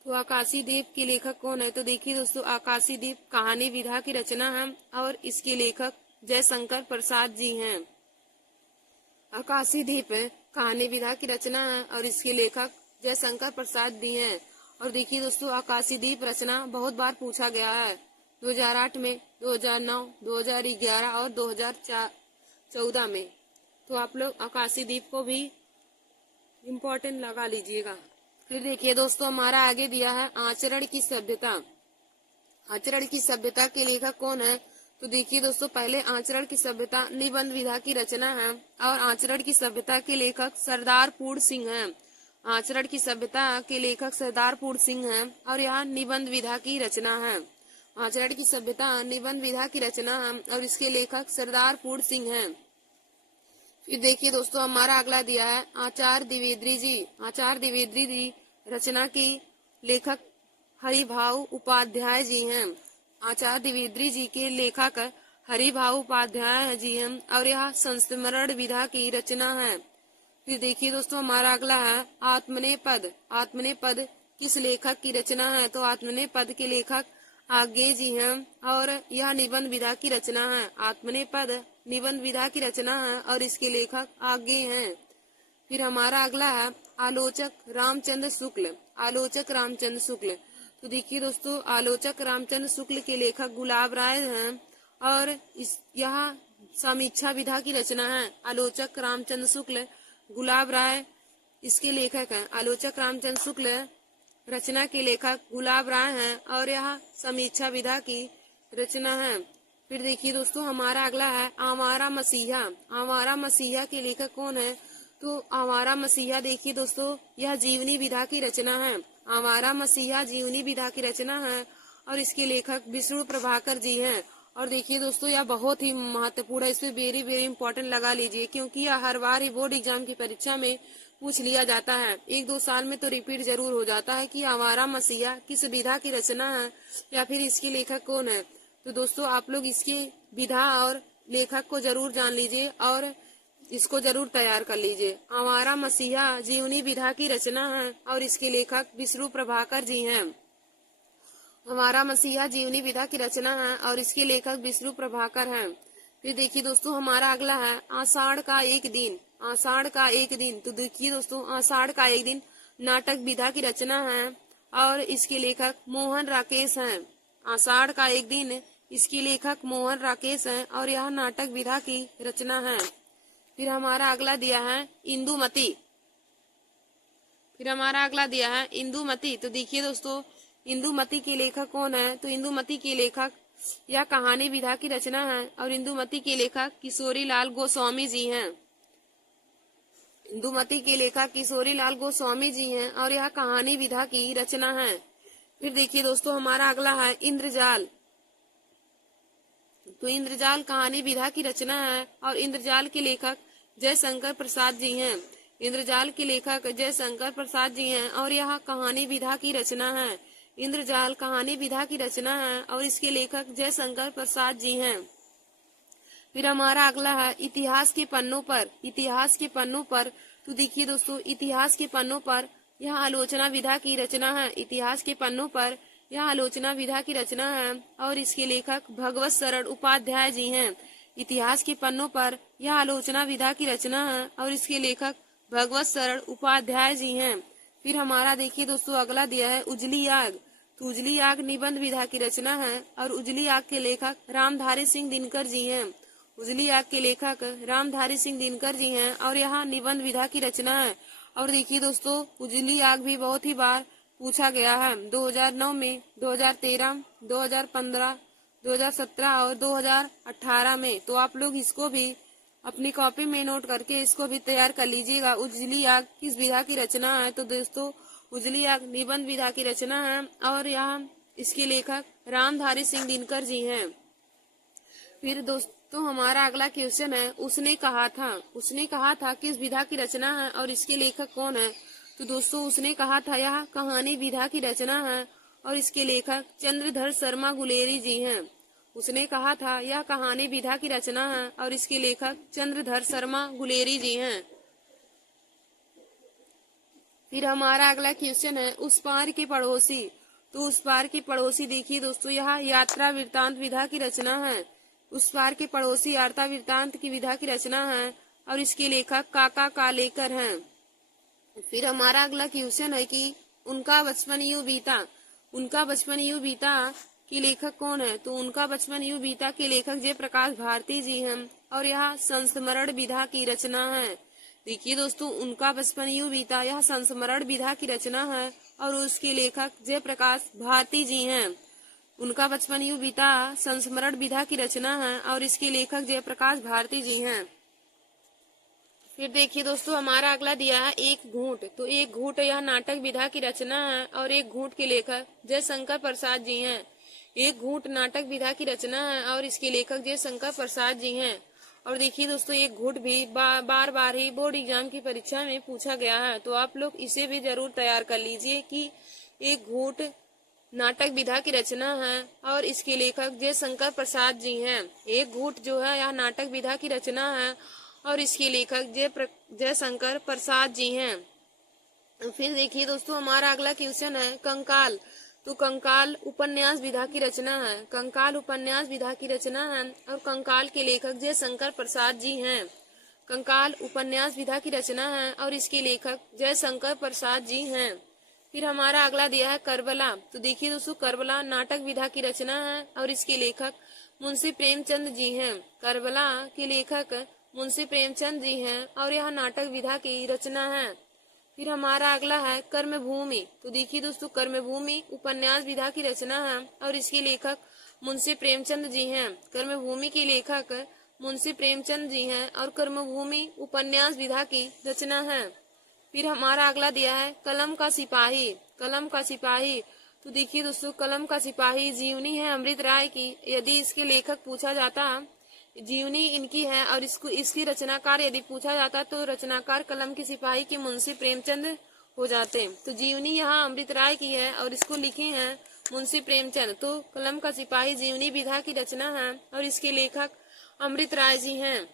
तो आकाशी दीप के लेखक कौन है तो देखिए दोस्तों आकाशी दीप कहानी विधा की रचना है और इसके लेखक जयशंकर प्रसाद जी हैं। आकाशी दीप कहानी विधा की रचना है और इसके लेखक जयशंकर प्रसाद जी हैं। और देखिए दोस्तों आकाशी दीप रचना बहुत बार पूछा गया है, 2008 में, 2009, 2011 और 2014 में। तो आप लोग आकाशी दीप को भी इम्पोर्टेंट लगा लीजिएगा। फिर देखिए दोस्तों हमारा आगे दिया है आचरण की सभ्यता। आचरण की सभ्यता के लेखक कौन है तो देखिए दोस्तों पहले आचरण की सभ्यता निबंध विधा की रचना है और आचरण की सभ्यता के लेखक सरदार पूर्ण सिंह हैं। आचरण की सभ्यता के लेखक सरदार पूर्ण सिंह हैं और यह निबंध विधा की रचना है। आचरण की सभ्यता निबंध विधा की रचना है और इसके लेखक सरदार पूर्ण सिंह हैं। फिर देखिए दोस्तों हमारा अगला दिया है आचार्य द्विवेदी जी। आचार्य द्विवेदी जी रचना की लेखक हरिभाऊ उपाध्याय जी हैं। आचार्य द्विवेदी जी के लेखक हरिभाऊ उपाध्याय जी हैं और यह संस्मरण विधा की रचना है। फिर देखिए दोस्तों हमारा अगला है आत्मनेपद। आत्मनेपद किस लेखक की रचना है तो आत्मनेपद के लेखक आज्ञे जी हैं और यह निबंध विधा की रचना है। आत्मनेपद निबंध विधा की रचना है और इसके लेखक आज्ञे हैं। फिर हमारा अगला है आलोचक रामचंद्र शुक्ल। आलोचक रामचंद्र शुक्ल। तो देखिए दोस्तों आलोचक रामचंद्र शुक्ल के लेखक गुलाब राय हैं और यह समीक्षा विधा की रचना है। आलोचक रामचंद्र शुक्ल गुलाब राय इसके लेखक हैं। आलोचक रामचंद्र शुक्ल रचना के लेखक गुलाब राय हैं और यह समीक्षा विधा की रचना है। फिर देखिए दोस्तों हमारा अगला है आवारा मसीहा। आवारा मसीहा के लेखक कौन है तो आवारा मसीहा देखिए दोस्तों यह जीवनी विधा की रचना है। आवारा मसीहा जीवनी विधा की रचना है और इसके लेखक विष्णु प्रभाकर जी हैं। और देखिए दोस्तों यह बहुत ही महत्वपूर्ण है, इसमें वेरी वेरी इंपॉर्टेंट लगा लीजिए क्योंकि यह हर बार ही बोर्ड एग्जाम की परीक्षा में पूछ लिया जाता है। 1-2 साल में तो रिपीट जरूर हो जाता है कि आवारा मसीहा किस विधा की रचना है या फिर इसके लेखक कौन है। तो दोस्तों आप लोग इसके विधा और लेखक को जरूर जान लीजिए और इसको जरूर तैयार कर लीजिए। आवारा मसीहा जीवनी विधा की रचना है और इसके लेखक विष्णु प्रभाकर जी हैं। आवारा मसीहा जीवनी विधा की रचना है और इसके लेखक विष्णु प्रभाकर हैं। फिर देखिए दोस्तों हमारा अगला है आषाढ़ का एक दिन। आषाढ़ का एक दिन। तो देखिए दोस्तों आषाढ़ का एक दिन नाटक विधा की रचना है और इसके लेखक मोहन राकेश हैं। आषाढ़ का एक दिन इसके लेखक मोहन राकेश हैं और यह नाटक विधा की रचना है। फिर हमारा अगला दिया है इंदुमती। फिर हमारा अगला दिया है इंदुमती। तो देखिए दोस्तों इंदुमती के लेखक कौन है तो इंदुमती के लेखक यह कहानी विधा की रचना है और इंदुमती के लेखक किशोरी लाल गोस्वामी जी हैं। इंदुमती के लेखक किशोरी लाल गोस्वामी जी हैं और यह कहानी विधा की रचना है। फिर देखिए दोस्तों हमारा अगला है इंद्रजाल। तो इंद्रजाल कहानी विधा की रचना है और इंद्रजाल के लेखक जयशंकर प्रसाद जी हैं। इंद्रजाल के लेखक जयशंकर प्रसाद जी हैं और यह कहानी विधा की रचना है। इंद्रजाल कहानी विधा की रचना है और इसके लेखक जयशंकर प्रसाद जी हैं। फिर हमारा अगला है इतिहास के पन्नों पर। इतिहास के पन्नों पर तो देखिए दोस्तों, इतिहास के पन्नों पर यह आलोचना विधा की रचना है। इतिहास के पन्नों पर यह आलोचना विधा की रचना है और इसके लेखक भगवत शरण उपाध्याय जी हैं। इतिहास के पन्नों पर यह आलोचना विधा की रचना है और इसके लेखक भगवत शरण उपाध्याय जी हैं। फिर हमारा देखिए दोस्तों अगला दिया है उजली आग। तो उजली आग निबंध विधा की रचना है और उजली आग के लेखक रामधारी सिंह दिनकर जी हैं। उजली आग के लेखक रामधारी सिंह दिनकर जी हैं और यह निबंध विधा की रचना है। और देखिए दोस्तों, उजली आग भी बहुत ही बार पूछा गया है। 2009 में, 2013, 2015, 2017 और 2018 में। तो आप लोग इसको भी अपनी कॉपी में नोट करके इसको भी तैयार कर लीजिएगा। उजली आग किस विधा की रचना है? तो दोस्तों, उजली आग निबंध विधा की रचना है और यह इसके लेखक रामधारी सिंह दिनकर जी हैं। फिर दोस्तों हमारा अगला क्वेश्चन है उसने कहा था। उसने कहा था किस विधा की रचना है और इसके लेखक कौन है? तो दोस्तों, उसने कहा था यह कहानी विधा की रचना है और इसके लेखक चंद्रधर शर्मा गुलेरी जी हैं। उसने कहा था यह कहानी विधा की रचना है और इसके लेखक चंद्रधर शर्मा गुलेरी जी हैं। फिर हमारा अगला क्वेश्चन है उस पार के पड़ोसी। तो उस पार के पड़ोसी देखिए दोस्तों, यह यात्रा वृत्तांत विधा की रचना है। उस पार के पड़ोसी यात्रा वृत्तांत की विधा की रचना है और इसके लेखक काका कालेकर हैं। फिर हमारा अगला क्वेश्चन है कि उनका बचपन यूं बीता। उनका बचपन यूं बीता के लेखक कौन है? तो उनका बचपन यूं बीता के लेखक जयप्रकाश भारती जी हैं और यह संस्मरण विधा की रचना है। देखिए दोस्तों, उनका बचपन यूं बीता यह संस्मरण विधा की रचना है और उसके लेखक जयप्रकाश भारती जी हैं। उनका बचपन यूं बीता संस्मरण विधा की रचना है और इसके लेखक जयप्रकाश भारती जी हैं। फिर देखिए दोस्तों हमारा अगला दिया है एक घूंट। तो एक घूंट यह नाटक विधा की रचना है और एक घूंट के लेखक जयशंकर प्रसाद जी हैं। एक घूंट नाटक विधा की रचना है और इसके लेखक जयशंकर प्रसाद जी हैं। और देखिए दोस्तों, एक घूंट भी बार बार ही बोर्ड एग्जाम की परीक्षा में पूछा गया है, तो आप लोग इसे भी जरूर तैयार कर लीजिए कि एक घूंट नाटक विधा की रचना है और इसके लेखक जयशंकर प्रसाद जी हैं। एक घूंट जो है यह नाटक विधा की रचना है और इसके लेखक जयशंकर प्रसाद जी हैं। फिर देखिए दोस्तों हमारा अगला क्वेश्चन है कंकाल। तो कंकाल उपन्यास विधा की रचना है। कंकाल उपन्यास विधा की रचना है और कंकाल के लेखक जयशंकर प्रसाद जी हैं। कंकाल उपन्यास विधा की रचना है और इसके लेखक जयशंकर प्रसाद जी हैं। फिर हमारा अगला दिया है करबला। तो देखिए दोस्तों, करबला नाटक विधा की रचना है और इसके लेखक मुंशी प्रेमचंद जी हैं। करबला के लेखक मुंशी प्रेमचंद जी हैं और यह नाटक विधा की रचना है। फिर हमारा अगला है कर्मभूमि। तो देखिए दोस्तों, कर्मभूमि उपन्यास विधा की रचना है और इसके लेखक मुंशी प्रेमचंद जी हैं। कर्मभूमि के लेखक मुंशी प्रेमचंद जी हैं और कर्मभूमि उपन्यास विधा की रचना है। फिर हमारा अगला दिया है कलम का सिपाही। कलम का सिपाही। तो देखिए दोस्तों, कलम का सिपाही जीवनी है अमृत राय की। यदि इसके लेखक पूछा जाता, जीवनी इनकी है और इसकी रचनाकार यदि पूछा जाता तो रचनाकार कलम के सिपाही की मुंशी प्रेमचंद हो जाते। तो जीवनी यहाँ अमृत राय की है और इसको लिखे हैं मुंशी प्रेमचंद। तो कलम का सिपाही जीवनी विधा की रचना है और इसके लेखक अमृत राय जी हैं।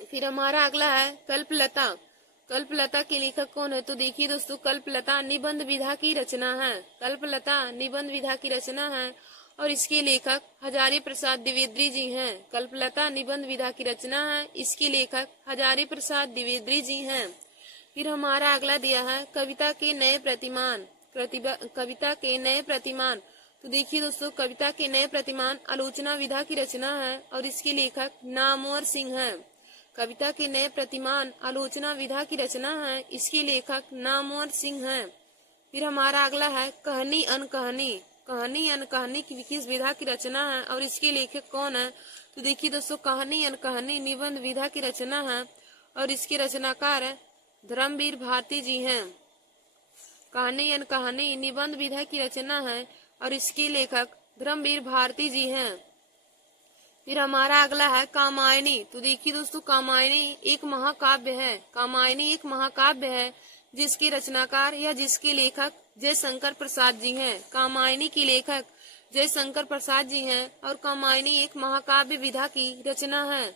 फिर हमारा अगला है कल्पलता। कल्पलता के लेखक कौन है? तो देखिए दोस्तों, कल्पलता निबंध विधा की रचना है। कल्पलता निबंध विधा की रचना है और इसके लेखक हजारी प्रसाद द्विवेदी जी हैं। कल्पलता निबंध विधा की रचना है, इसके लेखक हजारी प्रसाद द्विवेदी जी हैं। फिर हमारा अगला दिया है कविता के नए प्रतिमान। कविता के नए प्रतिमान। तो देखिए दोस्तों, कविता के नए प्रतिमान आलोचना विधा की रचना है और इसके लेखक नामवर सिंह हैं। कविता के नए प्रतिमान आलोचना विधा की रचना है, इसके लेखक नामवर सिंह हैं। फिर हमारा अगला है कहानी अनकहानी। कहानी अनकहानी की किस विधा की रचना है और इसके लेखक कौन है? तो देखिए दोस्तों, कहानी अनकहानी निबंध विधा की रचना है और इसके रचनाकार धर्मवीर भारती जी हैं। कहानी अनकहानी निबंध विधा की रचना है और इसके लेखक धर्मवीर भारती जी हैं। फिर हमारा अगला है कामायनी। तो देखिए दोस्तों, कामायनी एक महाकाव्य है। कामायनी एक महाकाव्य है जिसके रचनाकार या जिसके लेखक जयशंकर प्रसाद जी हैं। कामायनी के लेखक जयशंकर प्रसाद जी हैं और कामायनी एक महाकाव्य विधा की रचना है।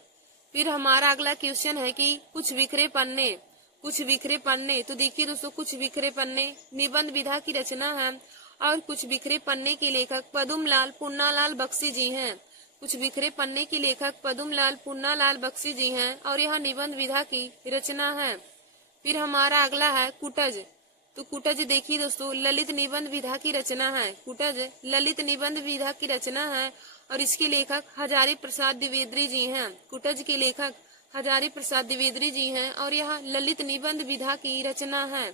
फिर हमारा अगला क्वेश्चन है कि कुछ बिखरे पन्ने। कुछ बिखरे पन्ने, तो देखिए दोस्तों, कुछ बिखरे पन्ने निबंध विधा की रचना है और कुछ बिखरे पन्ने के लेखक पदुमलाल पुन्नालाल बख्शी जी हैं। कुछ बिखरे पन्ने के लेखक पदुमलाल पुन्नालाल बख्शी जी हैं और यह निबंध विधा की रचना है। फिर हमारा अगला है कुटज। तो कुटज देखिए दोस्तों, ललित निबंध विधा की रचना है। कुटज ललित निबंध विधा की रचना है और इसके लेखक हजारी प्रसाद द्विवेदी जी हैं। कुटज के लेखक हजारी प्रसाद द्विवेदी जी हैं और यह ललित निबंध विधा की रचना है।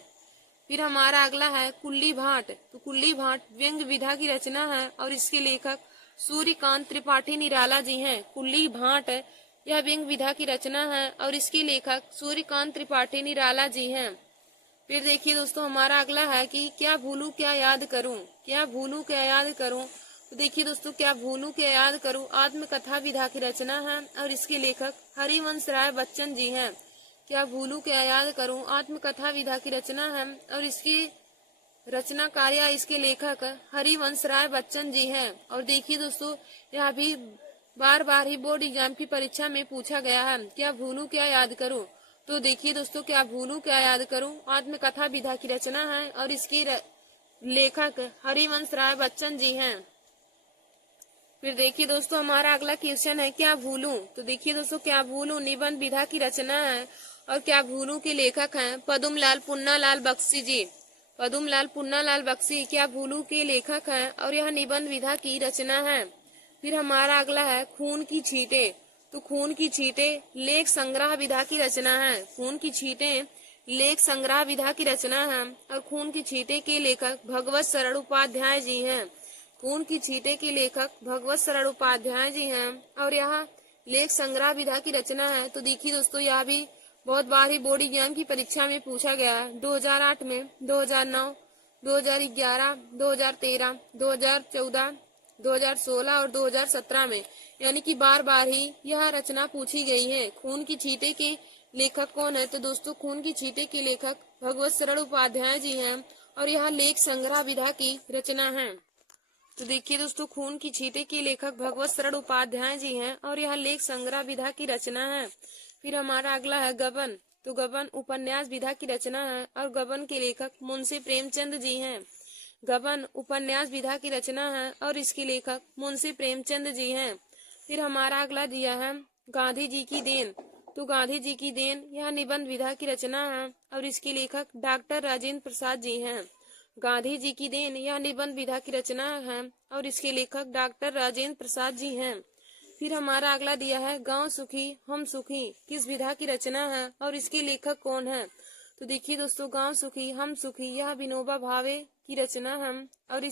फिर हमारा अगला है कुल्ली भाट। तो कुल्ली भाट व्यंग्य विधा की रचना है और इसके लेखक सूर्यकांत त्रिपाठी निराला जी हैं। कुल्ली भाट यह व्यंग्य विधा की रचना है और इसके लेखक सूर्यकांत त्रिपाठी निराला जी हैं। फिर देखिए दोस्तों, हमारा अगला है कि क्या भूलूं क्या याद करूं। क्या भूलूं क्या याद करूं। तो देखिए दोस्तों, क्या भूलूं क्या याद करूं आत्मकथा विधा की रचना है और इसके लेखक हरिवंश राय बच्चन जी हैं। क्या भूलूं क्या याद करूं आत्मकथा विधा की रचना है और इसकी रचनाकार या इसके लेखक हरिवंश राय बच्चन जी हैं। और देखिए दोस्तों, यह भी बार बार ही बोर्ड एग्जाम की परीक्षा में पूछा गया है, क्या भूलूं क्या याद करूं। तो देखिए दोस्तों, क्या भूलूं क्या याद करूं आत्मकथा विधा की रचना है और इसकी लेखक हरिवंश राय बच्चन जी हैं। फिर देखिए दोस्तों, हमारा अगला क्वेश्चन है क्या भूलूं। तो देखिए दोस्तों, क्या भूलूं निबंध विधा की रचना है और क्या भूलूं के लेखक हैं पदुमलाल पुन्नालाल बख्शी जी। पदुमलाल पुन्नालाल बख्शी क्या भूलूं के लेखक हैं और यह निबंध विधा की रचना है। फिर हमारा अगला है खून की छींटे। तो खून की छींटे लेख संग्रह विधा की रचना है। खून की छींटे लेख संग्रह विधा की रचना है और खून की छींटे के लेखक भगवत शरण उपाध्याय जी हैं। खून की छींटे के लेखक भगवत शरण उपाध्याय जी हैं और यह लेख संग्रह विधा की रचना है। तो देखिए दोस्तों, यह भी बहुत बार ही बोर्ड एग्जाम की परीक्षा में पूछा गया है। 2008 में, 2009, 2011, 2013, 2014, 2016 और 2017 में, यानी कि बार बार ही यह रचना पूछी गई है। खून की छींटे के लेखक कौन है। तो दोस्तों, खून की छींटे के लेखक भगवत शरण उपाध्याय जी हैं और यह लेख संग्रह विधा की रचना है। तो देखिए दोस्तों, खून की छींटे के लेखक भगवत शरण उपाध्याय जी हैं और यह लेख संग्रह विधा की रचना है। फिर हमारा अगला है गबन। तो गबन उपन्यास विधा की रचना है और गबन के लेखक मुंशी प्रेमचंद जी हैं। गबन उपन्यास विधा की रचना है और इसके लेखक मुंशी प्रेमचंद जी हैं। फिर हमारा अगला दिया है गांधी जी की देन। तो गांधी जी की देन यह निबंध विधा की रचना है और इसके लेखक डॉक्टर राजेंद्र प्रसाद जी हैं। गांधी जी की देन यह निबंध विधा की रचना है और इसके लेखक डॉक्टर राजेंद्र प्रसाद जी हैं। फिर हमारा अगला दिया है गांव सुखी हम सुखी किस विधा की रचना है और इसके लेखक कौन है। तो देखिए दोस्तों, गांव सुखी हम सुखी यह विनोबा भावे की रचना है और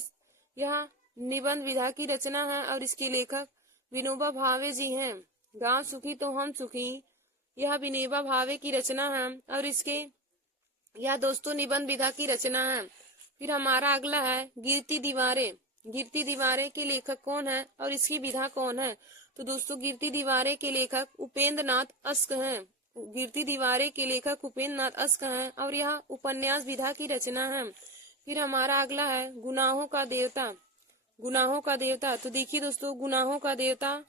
यह निबंध विधा की रचना है और इसके लेखक विनोबा भावे जी हैं। गांव सुखी तो हम सुखी यह विनोबा भावे की रचना है और इसके यह दोस्तों निबंध विधा की रचना है। फिर हमारा अगला है गिरती दीवारें। गिरती दीवारें के लेखक कौन है और इसकी विधा कौन है। तो दोस्तों, गिरती दीवारें के लेखक उपेंद्र नाथ अस्क हैं। गिरती दीवारें के लेखक उपेंद्र नाथ अस्क हैं और यह उपन्यास विधा की रचना है। फिर हमारा अगला है गुनाहों का देवता। गुनाहों का देवता। तो देखिए दोस्तों, गुनाहों का देवता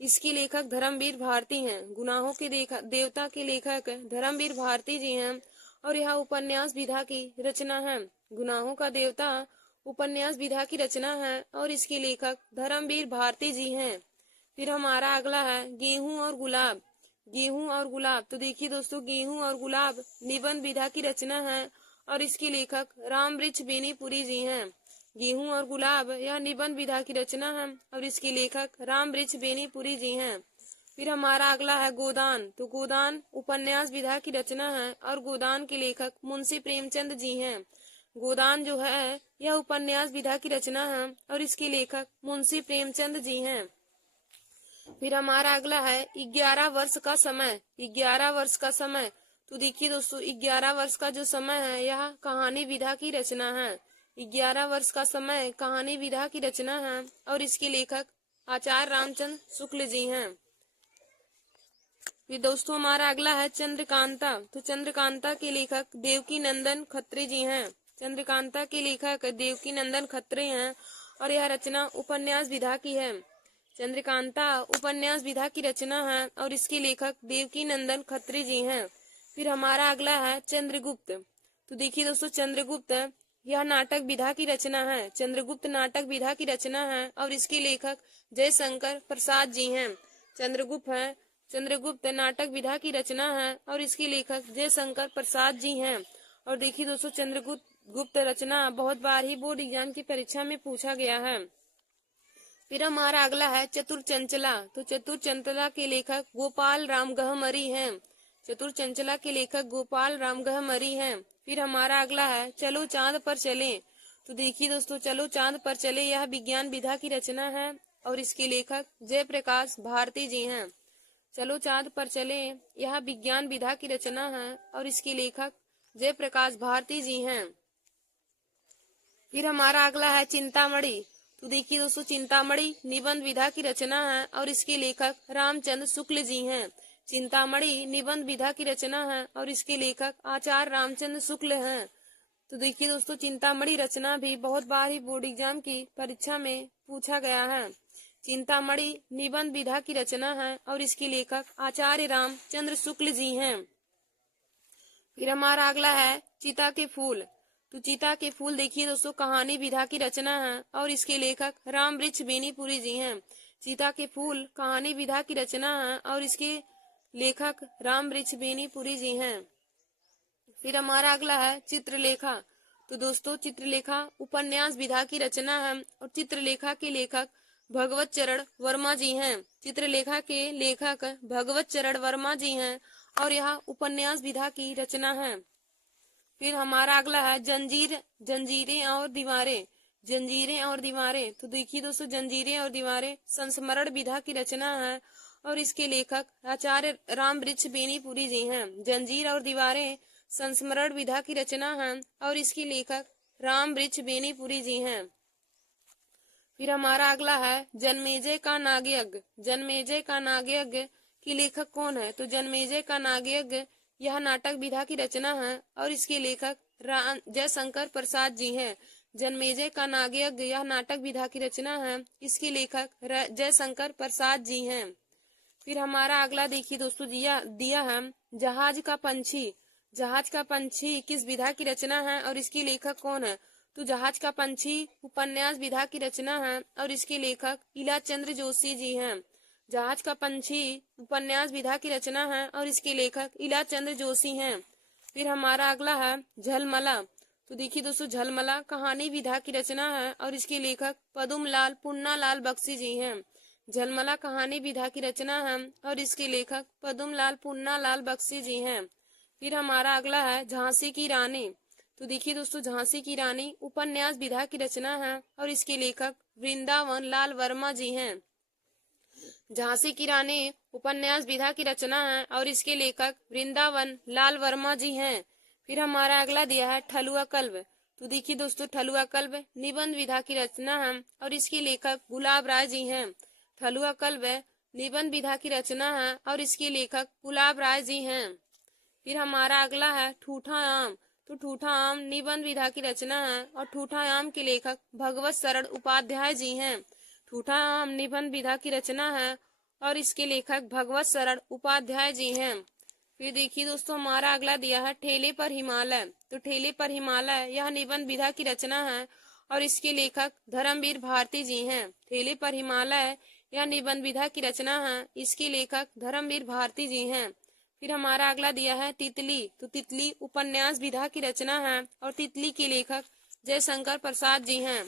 इसके लेखक धर्मवीर भारती हैं। गुनाहों के देवता के लेखक धर्मवीर भारती जी हैं और यह उपन्यास विधा की रचना है। गुनाहों का देवता उपन्यास विधा की रचना है और इसके लेखक धर्मवीर भारती जी हैं। फिर हमारा अगला है गेहूं और गुलाब। गेहूं और गुलाब। तो देखिए दोस्तों, गेहूं और गुलाब निबंध विधा की रचना है और इसके लेखक रामवृक्ष बेनीपुरी जी हैं। गेहूं और गुलाब यह निबंध विधा की रचना है और इसके लेखक रामवृक्ष बेनीपुरी जी हैं। फिर हमारा अगला है गोदान। तो गोदान उपन्यास विधा की रचना है और गोदान के लेखक मुंशी प्रेमचंद जी हैं। गोदान जो है यह उपन्यास विधा की रचना है और इसके लेखक मुंशी प्रेमचंद जी हैं। फिर हमारा अगला है 11 वर्ष का समय। 11 वर्ष का समय। तो देखिए दोस्तों, 11 वर्ष का जो समय है यह कहानी विधा की रचना है। 11 वर्ष का समय कहानी विधा की रचना है और इसके लेखक आचार्य रामचंद्र शुक्ल जी हैं। फिर दोस्तों हमारा अगला है चंद्रकांता। तो चंद्रकांता के लेखक देवकी नंदन खत्री जी हैं। चंद्रकांता के लेखक देवकी नंदन खत्री हैं और यह रचना उपन्यास विधा की है। चंद्रकांता उपन्यास विधा की रचना है और इसके लेखक देवकी नंदन खत्री जी हैं। फिर हमारा अगला है चंद्रगुप्त। तो देखिए दोस्तों चंद्रगुप्त यह नाटक विधा की रचना है। चंद्रगुप्त नाटक विधा की रचना है और इसके लेखक जयशंकर प्रसाद जी हैं। चंद्रगुप्त नाटक विधा की रचना है और इसके लेखक जयशंकर प्रसाद जी हैं। और देखिए दोस्तों चंद्रगुप्त रचना बहुत बार ही बोर्ड एग्जाम की परीक्षा में पूछा गया है। फिर हमारा अगला है चतुरचंचला। तो चतुरचंचला के लेखक गोपाल राम गहमरी हैं। चतुरचंचला के लेखक गोपाल राम गहमरी हैं। फिर हमारा अगला है चलो चांद पर चले। तो देखिए दोस्तों चलो चांद पर चले यह विज्ञान विधा की रचना है और इसके लेखक जयप्रकाश भारती जी हैं। चलो चांद पर चले यह विज्ञान विधा की रचना है और इसके लेखक जयप्रकाश भारती जी हैं। फिर हमारा अगला है चिंतामणि। तो देखिए दोस्तों चिंतामणि निबंध विधा की रचना है और इसके लेखक रामचंद्र शुक्ल जी हैं। चिंतामणि निबंध विधा की रचना है और इसके लेखक आचार्य रामचंद्र शुक्ल हैं। तो देखिए दोस्तों चिंतामणि रचना भी बहुत बार ही बोर्ड एग्जाम की परीक्षा में पूछा गया है। चिंतामणि निबंध विधा की रचना है और इसके लेखक आचार्य रामचंद्र शुक्ल जी हैं। फिर हमारा अगला है चिता के फूल। तो चिता के फूल देखिए दोस्तों कहानी विधा की रचना है और इसके लेखक राम वृक्ष बेनीपुरी जी हैं। चिता के फूल कहानी विधा की रचना है और इसके लेखक राम वृक्ष बेनीपुरी जी हैं। फिर हमारा अगला है चित्रलेखा। तो दोस्तों चित्रलेखा उपन्यास विधा की रचना है और चित्रलेखा के लेखक भगवत चरण वर्मा जी हैं। चित्रलेखा के लेखक भगवत चरण वर्मा जी हैं और यह उपन्यास विधा की रचना है। फिर हमारा अगला है जंजीरें और दीवारें। जंजीरें और दीवारें। तो देखिए दोस्तों जंजीरें और दीवारें संस्मरण विधा की रचना है और इसके लेखक आचार्य राम वृक्ष बेनीपुरी जी हैं। जंजीर और दीवारें संस्मरण विधा की रचना है और इसके लेखक राम वृक्ष बेनीपुरी जी हैं। फिर हमारा अगला है जन्मेजय का नागयज्ञ। जन्मेजय का नागयज्ञ की लेखक कौन है? तो जन्मेजय का नागयज्ञ यह नाटक विधा की रचना है और इसके लेखक जयशंकर प्रसाद जी हैं। जन्मेजय का नागयज्ञ यह नाटक विधा की रचना है, इसके लेखक जयशंकर प्रसाद जी हैं। फिर हमारा अगला देखिए दोस्तों दिया है जहाज का पंछी। जहाज का पंछी किस विधा की रचना है और इसके लेखक कौन है? तो जहाज का पंछी उपन्यास विधा की रचना है और इसके लेखक इलाचंद्र जोशी जी हैं। जहाज का पंछी उपन्यास विधा की रचना है और इसके लेखक इलाचंद्र जोशी हैं। फिर हमारा अगला है झलमला। तो देखिए दोस्तों झलमला कहानी विधा की रचना है और इसके लेखक पदुमलाल पुन्नालाल बख्शी जी हैं। झलमला कहानी विधा की रचना है और इसके लेखक पदुमलाल पुन्नालाल बख्शी जी हैं। फिर हमारा अगला है झांसी की रानी। तो देखिए दोस्तों झांसी की रानी उपन्यास विधा की रचना है और इसके लेखक वृंदावन लाल वर्मा जी हैं। झांसी की रानी उपन्यास विधा की रचना है और इसके लेखक वृंदावन लाल वर्मा जी हैं। फिर हमारा अगला दिया है ठलुआ कल्ब। तो देखिए दोस्तों ठलुआ कल्ब निबंध विधा की रचना है और इसके लेखक गुलाब राय जी हैं। ठलुआ कल्ब निबंध विधा की रचना है और इसके लेखक गुलाब राय जी हैं। फिर हमारा अगला है ठूठा आम। तो ठूठा आम निबंध विधा की रचना है और ठूठा आम के लेखक भगवत शरण उपाध्याय जी हैं। ठूठा आम निबंध विधा की रचना है और इसके लेखक भगवत शरण उपाध्याय जी हैं। फिर देखिए दोस्तों हमारा अगला दिया है ठेले पर हिमालय। तो ठेले पर हिमालय यह निबंध विधा की रचना है और इसके लेखक धर्मवीर भारती जी हैं। ठेले पर हिमालय यह निबंध विधा की रचना है, इसके लेखक धर्मवीर भारती जी हैं। फिर हमारा अगला दिया है तितली। तो तितली उपन्यास विधा की रचना है और तितली के लेखक जयशंकर प्रसाद जी हैं।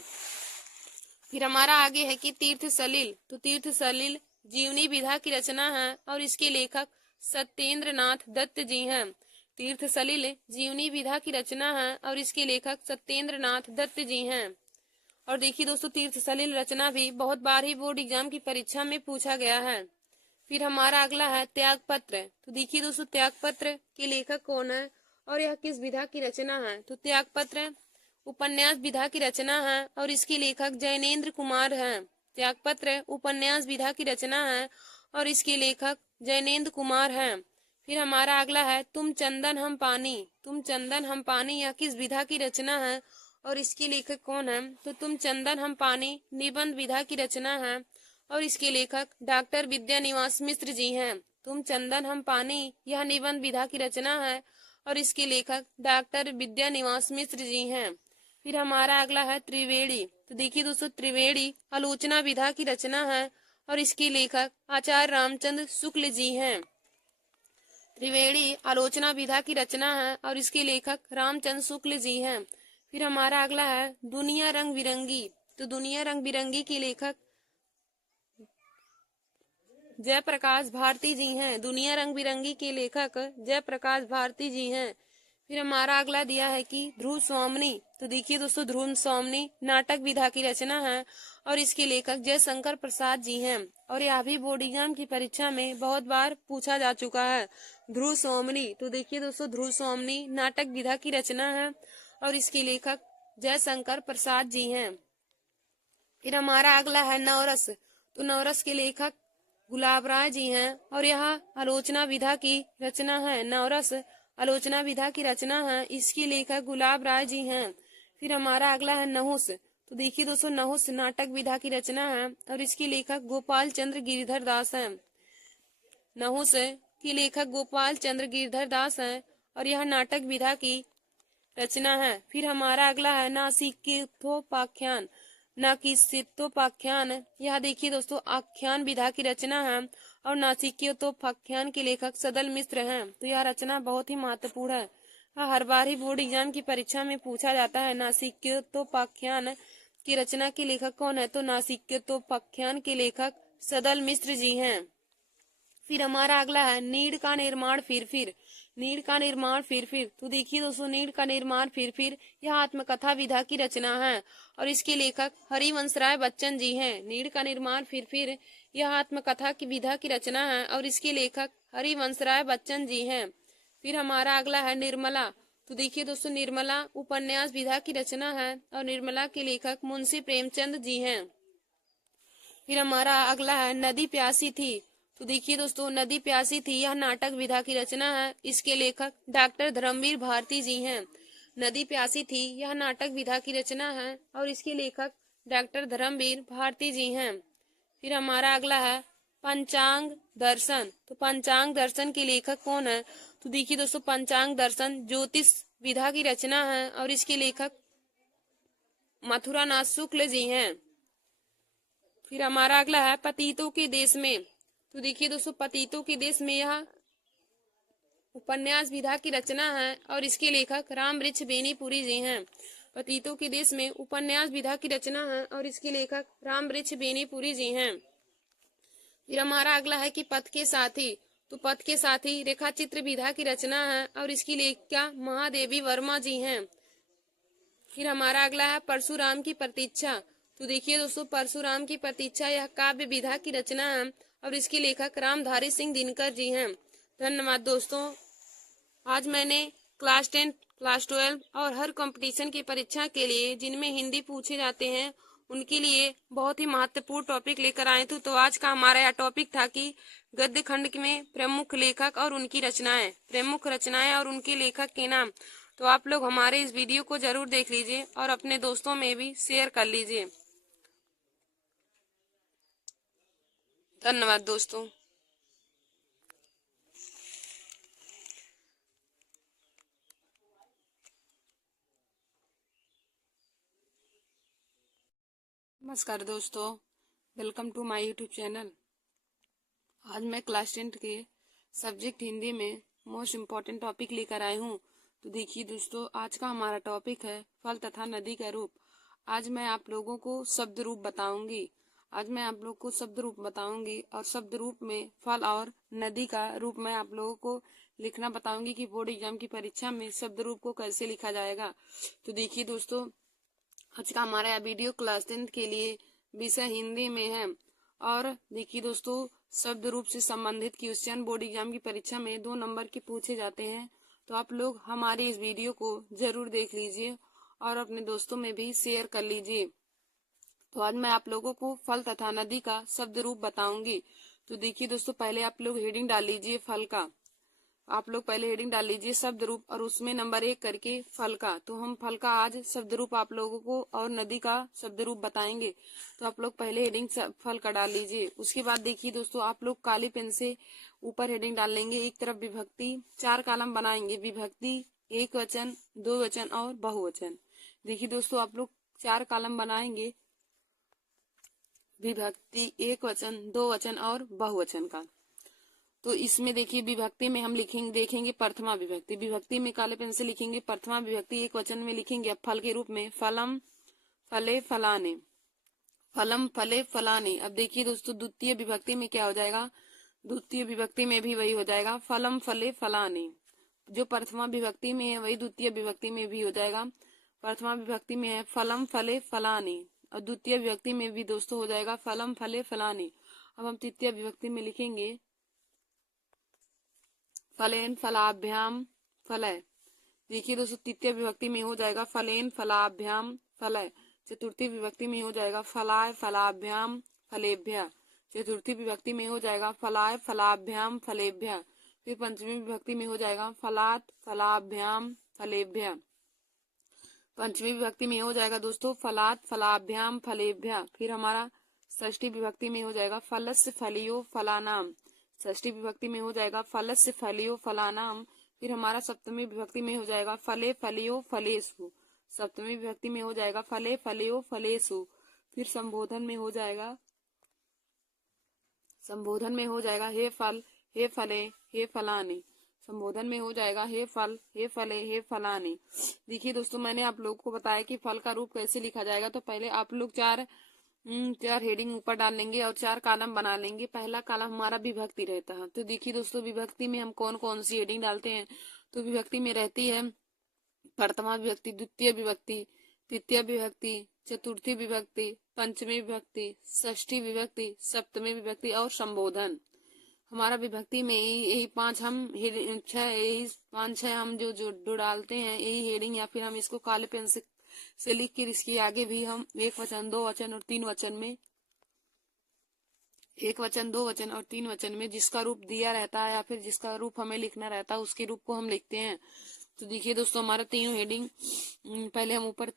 फिर हमारा आगे है कि तीर्थ सलिल। तो तीर्थ सलिल जीवनी विधा की रचना है और इसके लेखक सत्येंद्र नाथ दत्त जी हैं। तीर्थ सलिल जीवनी विधा की रचना है और इसके लेखक सत्येंद्र नाथ दत्त जी हैं। और देखिए दोस्तों तीर्थ सलिल रचना भी बहुत बार ही बोर्ड एग्जाम की परीक्षा में पूछा गया है। फिर हमारा अगला है त्याग पत्र। तो देखिए दोस्तों त्याग पत्र के लेखक कौन है और यह किस विधा की रचना है? तो त्याग पत्र उपन्यास विधा की रचना है और इसके लेखक जैनेन्द्र कुमार हैं। त्यागपत्र उपन्यास विधा की रचना है और इसके लेखक जैनेन्द्र कुमार हैं। फिर हमारा अगला है तुम चंदन हम पानी। तुम चंदन हम पानी यह किस विधा की रचना है और इसके लेखक कौन है? तो तुम चंदन हम पानी निबंध विधा की रचना है और इसके लेखक डॉक्टर विद्यानिवास मिश्र जी हैं। तुम चंदन हम पानी यह निबंध विधा की रचना है और इसके लेखक डॉक्टर विद्यानिवास मिश्र जी हैं। फिर हमारा अगला है त्रिवेणी। तो देखिए दोस्तों, त्रिवेणी आलोचना विधा की रचना है और इसके लेखक आचार्य रामचंद्र शुक्ल जी हैं। त्रिवेणी आलोचना विधा की रचना है और इसके लेखक रामचंद्र शुक्ल जी हैं। फिर हमारा अगला है दुनिया रंग बिरंगी। तो दुनिया रंग बिरंगी के लेखक जयप्रकाश भारती जी हैं। दुनिया रंग बिरंगी के लेखक जयप्रकाश भारती जी हैं। फिर हमारा अगला दिया है कि ध्रुव स्वामिनी। तो देखिए दोस्तों, ध्रुव स्वामिनी नाटक विधा की रचना है और इसके लेखक जयशंकर प्रसाद जी हैं और यह भी बोर्ड एग्जाम की परीक्षा में बहुत बार पूछा जा चुका है। ध्रुव स्वामिनी। तो देखिए दोस्तों, ध्रुव स्वामिनी नाटक विधा की रचना है और इसके लेखक जयशंकर प्रसाद जी हैं। फिर हमारा अगला है नवरस। तो नवरस के लेखक गुलाब राय जी हैं और यह आलोचना विधा की रचना है। नवरस आलोचना विधा की रचना है, इसके लेखक गुलाब राय जी हैं। फिर हमारा अगला है नहुस। तो देखिए दोस्तों, नहुस नाटक विधा की रचना है और इसके लेखक गोपाल चंद्र गिरिधर दास हैं। नहुस के लेखक गोपाल चंद्र गिरिधर दास हैं और यह नाटक विधा की रचना है। फिर हमारा अगला है नासिकेतोपाख्यान। नासिकेतोपाख्यान यह देखिए दोस्तों आख्यान विधा की रचना है और नासिकेतोपाख्यान के लेखक सदल मिश्र हैं। तो यह रचना बहुत ही महत्वपूर्ण है, हर बार ही बोर्ड एग्जाम की परीक्षा में पूछा जाता है। नासिकेतोपाख्यान की रचना के लेखक कौन है? तो नासिकेतोपाख्यान के लेखक सदल मिश्र जी हैं। फिर हमारा अगला है नीड़ का निर्माण फिर। नीड़ का निर्माण फिर। तो देखिए दोस्तों, नीड़ का निर्माण फिर यह आत्मकथा विधा की रचना है और इसके लेखक हरिवंश राय बच्चन जी हैं। नीड़ का निर्माण फिर यह आत्मकथा की विधा की रचना है और इसके लेखक हरिवंश राय बच्चन जी हैं। फिर हमारा अगला है निर्मला। तो देखिए दोस्तों, निर्मला उपन्यास विधा की रचना है और निर्मला के लेखक मुंशी प्रेमचंद जी हैं। फिर हमारा अगला है नदी प्यासी थी। तो देखिए दोस्तों, नदी प्यासी थी यह नाटक विधा की रचना है, इसके लेखक डॉक्टर धर्मवीर भारती जी हैं। नदी प्यासी थी यह नाटक विधा की रचना है और इसके लेखक डॉक्टर धर्मवीर भारती जी हैं। फिर हमारा अगला है पंचांग दर्शन। तो पंचांग दर्शन के लेखक कौन है? तो देखिए दोस्तों, पंचांग दर्शन ज्योतिष विधा की रचना है और इसके लेखक मथुरानाथ शुक्ल जी हैं। फिर हमारा अगला है पतितों के देश में। तो देखिए दोस्तों, पतितों के देश में यह उपन्यास विधा की रचना है और इसके लेखक राम वृक्ष बेनीपुरी जी हैं। पतितों के देश में उपन्यास विधा की रचना है और इसके लेखक राम वृक्ष बेनीपुरी जी हैं। फिर हमारा अगला है कि पथ के साथी। तो पथ के साथी रेखा चित्र विधा की रचना है और इसकी लेखिका महादेवी वर्मा जी हैं। फिर हमारा अगला है परशुराम की प्रतीक्षा। तो देखिए दोस्तों, परशुराम की प्रतीक्षा यह काव्य विधा की रचना है और इसके लेखक रामधारी सिंह दिनकर जी हैं। धन्यवाद दोस्तों। आज मैंने क्लास 10, क्लास 12 और हर कंपटीशन की परीक्षा के लिए जिनमें हिंदी पूछे जाते हैं उनके लिए बहुत ही महत्वपूर्ण टॉपिक लेकर आए थे। तो आज का हमारा यह टॉपिक था कि गद्य खंड में प्रमुख लेखक और उनकी रचनाएं, प्रमुख रचनाएं और उनके लेखक के नाम। तो आप लोग हमारे इस वीडियो को जरूर देख लीजिए और अपने दोस्तों में भी शेयर कर लीजिए। धन्यवाद दोस्तों। नमस्कार दोस्तों, welcome to my YouTube channel. आज मैं क्लास 10 के सब्जेक्ट हिंदी में मोस्ट इम्पोर्टेंट टॉपिक लेकर आई हूँ। तो देखिए दोस्तों, आज का हमारा टॉपिक है फल तथा नदी का रूप। आज मैं आप लोगों को शब्द रूप बताऊंगी। और शब्द रूप में फल और नदी का रूप मैं आप लोगों को लिखना बताऊंगी कि बोर्ड एग्जाम की परीक्षा में शब्द रूप को कैसे लिखा जाएगा। तो देखिए दोस्तों, आज का हमारा यह वीडियो क्लास 10 के लिए विषय हिंदी में है। और देखिए दोस्तों, शब्द रूप से संबंधित क्वेश्चन बोर्ड एग्जाम की परीक्षा में 2 नंबर के पूछे जाते हैं। तो आप लोग हमारे इस वीडियो को जरूर देख लीजिए और अपने दोस्तों में भी शेयर कर लीजिए। तो आज मैं आप लोगों को फल तथा नदी का शब्द रूप बताऊंगी। तो देखिए दोस्तों, पहले आप लोग हेडिंग डाल लीजिए फल का। आप लोग पहले हेडिंग डाल लीजिए शब्द रूप और उसमें नंबर 1 करके फल का। तो हम फल का आज शब्द रूप आप लोगों को और नदी का शब्द रूप बताएंगे। तो आप लोग पहले हेडिंग फल का डाल लीजिए। उसके बाद देखिए दोस्तों, आप लोग काली पेन से ऊपर हेडिंग डाल लेंगे। एक तरफ विभक्ति, 4 कॉलम बनाएंगे। विभक्ति, एक वचन, दो वचन और बहुवचन। देखिए दोस्तों, आप लोग 4 कॉलम बनाएंगे। विभक्ति, एक वचन, दो वचन और बहुवचन का। तो इसमें देखिए विभक्ति में हम लिखेंगे, देखेंगे प्रथमा विभक्ति। विभक्ति में काले पेन से लिखेंगे प्रथमा विभक्ति। एक वचन में लिखेंगे अब फल के रूप में फलम फले फलाने, फलम फले फलाने। अब देखिए दोस्तों, द्वितीय विभक्ति में क्या हो जाएगा, द्वितीय विभक्ति में भी वही हो जाएगा फलम फले फलाने। जो प्रथमा विभक्ति में है वही द्वितीय विभक्ति में भी हो जाएगा। प्रथमा विभक्ति में है फलम फले फलाने और द्वितीय विभक्ति में भी दोस्तों हो जाएगा फलम फले फलाने। अब हम तृतीय विभक्ति में लिखेंगे फलेन फलाभ्याम फलय। देखिए दोस्तों, तृतीय विभक्ति में हो जाएगा फलेन फलाभ्याम फलय। चतुर्थी विभक्ति में हो जाएगा फलाय फलाभ्याम फलेभ्य। चतुर्थी विभक्ति में हो जाएगा फलाय फलाभ्याम फलेभ्य। फिर पंचमी विभक्ति में हो जाएगा फलात फलाभ्याम फलेभ्य। पंचमी विभक्ति में हो जाएगा दोस्तों फलात फलाभ्याम फलेभ्य। फिर हमारा षष्ठी विभक्ति में हो जाएगा फलस्य फलियो फलानाम। षष्ठी विभक्ति में हो जाएगा फलस्य फलियो फलानाम। फिर हमारा सप्तमी विभक्ति में हो जाएगा फले फलियो फलेसु। सप्तमी विभक्ति में हो जाएगा फले फलियो फलेसु। फिर संबोधन में हो जाएगा, संबोधन में हो जाएगा हे फल हे फले हे फलाने। संबोधन में हो जाएगा हे फल हे फले हे फलाने। देखिए दोस्तों, मैंने आप लोगों को बताया कि फल का रूप कैसे लिखा जाएगा। तो पहले आप लोग चार हेडिंग ऊपर डाल लेंगे और 4 कॉलम बना लेंगे। पहला कॉलम हमारा विभक्ति रहता है। तो देखिए दोस्तों, विभक्ति में हम कौन कौन सी हेडिंग डालते हैं। तो विभक्ति में रहती है प्रथमा विभक्ति, द्वितीय विभक्ति, तृतीय विभक्ति, चतुर्थी विभक्ति, पंचमी विभक्ति, षष्ठी विभक्ति, सप्तमी विभक्ति और संबोधन। हमारा विभक्ति में यही 5 हम 5-6 हम जो डालते हैं यही हेडिंग, या फिर हम इसको काले पेन से लिख कर इसके आगे भी हम एक वचन, दो वचन और तीन वचन में, एक वचन, दो वचन और तीन वचन में जिसका रूप दिया रहता है या फिर जिसका रूप हमें लिखना रहता है उसके रूप को हम लिखते हैं। तो देखिए दोस्तों, हमारा तीनों हेडिंग पहले हम ऊपर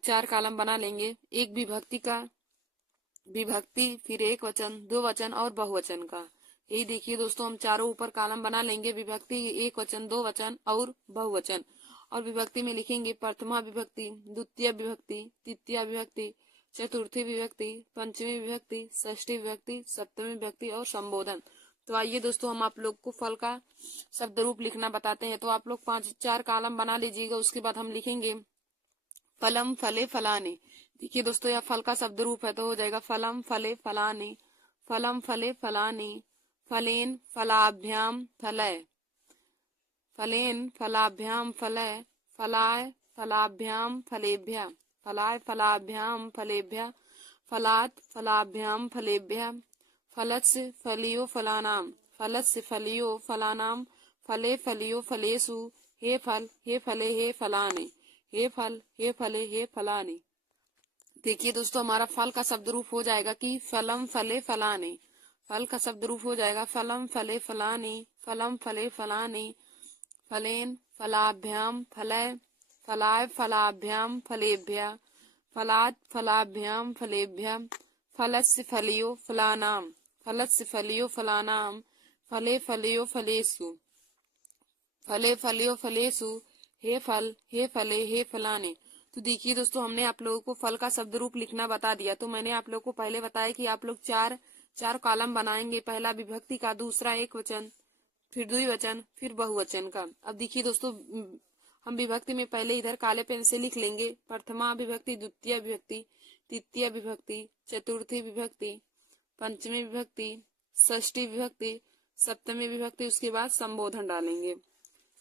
4 कॉलम बना लेंगे। एक विभक्ति का, विभक्ति, फिर एक वचन, दो वचन और बहुवचन का। यही देखिए दोस्तों, हम चारों ऊपर कॉलम बना लेंगे। विभक्ति, एक वचन, दो वचन और बहुवचन। और विभक्ति में लिखेंगे प्रथमा विभक्ति, द्वितीय विभक्ति, तृतीय विभक्ति, चतुर्थी विभक्ति, पंचमी विभक्ति, षष्ठी विभक्ति, सप्तमी विभक्ति और संबोधन। तो आइए दोस्तों, हम आप लोग को फल का शब्द रूप लिखना बताते हैं। तो आप लोग 4 कॉलम बना लीजिएगा। उसके बाद हम लिखेंगे फलम फले फलाने। देखिए दोस्तों, यह फल का शब्द रूप है तो हो जाएगा फलम फले फलाने, फलम फले फलाने, फलेन फलाभ्याम फलय, फलेन फलाभ्याम फलय, फलाय फलाभ्याम फलेभ्य, फलाय फलाभ्याम फलेभ्य, फलात फलाभ्याम फलेभ्य, फलस्य फलियो फलानाम, फलस्य फलियो फलानाम, फले फलियो फलेसु, हे फल हे फले हे फलाने, हे फल हे फले हे फलाने। देखिए दोस्तों, हमारा फल का शब्द रूप हो जाएगा कि फलम फले फलाने। फल का शब्द रूप हो जाएगा फलम फले फलाने, फलम फले फलाने, फलेन फलाभ्याम फलय, फलाय फलाभ्याम फलेभ्य, फलात फलाभ्याम फलेभ्य, फलस्य फलियो फलानाम, फलस्य फलियो फलानाम, फले फलियो फलेसु, फले फलियो फलेसु, हे फल हे फले हे फलाने। तो देखिए दोस्तों, हमने आप लोगों को फल का शब्द रूप लिखना बता दिया। तो मैंने आप लोगों को पहले बताया कि आप लोग चार कॉलम बनाएंगे। पहला विभक्ति का, दूसरा एक वचन, फिर द्विवचन, फिर बहुवचन का। अब देखिए दोस्तों, हम विभक्ति में पहले इधर काले पेन से लिख लेंगे प्रथमा विभक्ति, द्वितीय विभक्ति, तृतीय विभक्ति, चतुर्थी विभक्ति, पंचमी विभक्ति, षष्ठी विभक्ति, सप्तमी विभक्ति। उसके बाद संबोधन डालेंगे।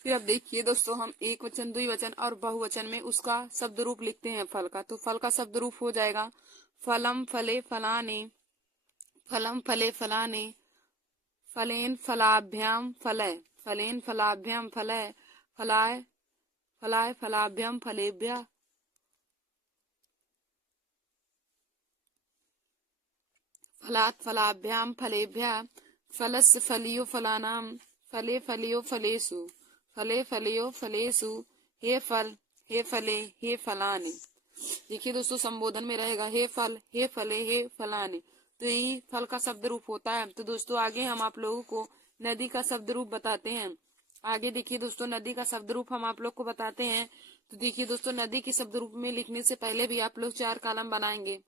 फिर अब देखिए दोस्तों, हम एक वचन, द्विवचन और बहुवचन में उसका शब्द रूप लिखते हैं फल का। तो फल का शब्द रूप हो जाएगा फलम फले फलाने, फलम फले फलाने, फलेन फलाभ्याम फलय, फलेन फलाभ्याम फलय, फलाय फलाय फलाभ्याम फलेभ्य, फलात् फलाभ्याम फलेभ्यः फलस्य फलियो फलानाम फले फलियो फलेषु फले फलियो फलेषु हे फल हे फले हे फलानि। देखिए दोस्तों संबोधन में रहेगा हे फल हे फले हे फलानि, तो यही फल का शब्द रूप होता है। तो दोस्तों आगे हम आप लोगों को नदी का शब्द रूप बताते हैं। आगे देखिए दोस्तों नदी का शब्द रूप हम आप लोग को बताते हैं। तो देखिए दोस्तों नदी के शब्द रूप में लिखने से पहले भी आप लोग 4 कॉलम बनाएंगे।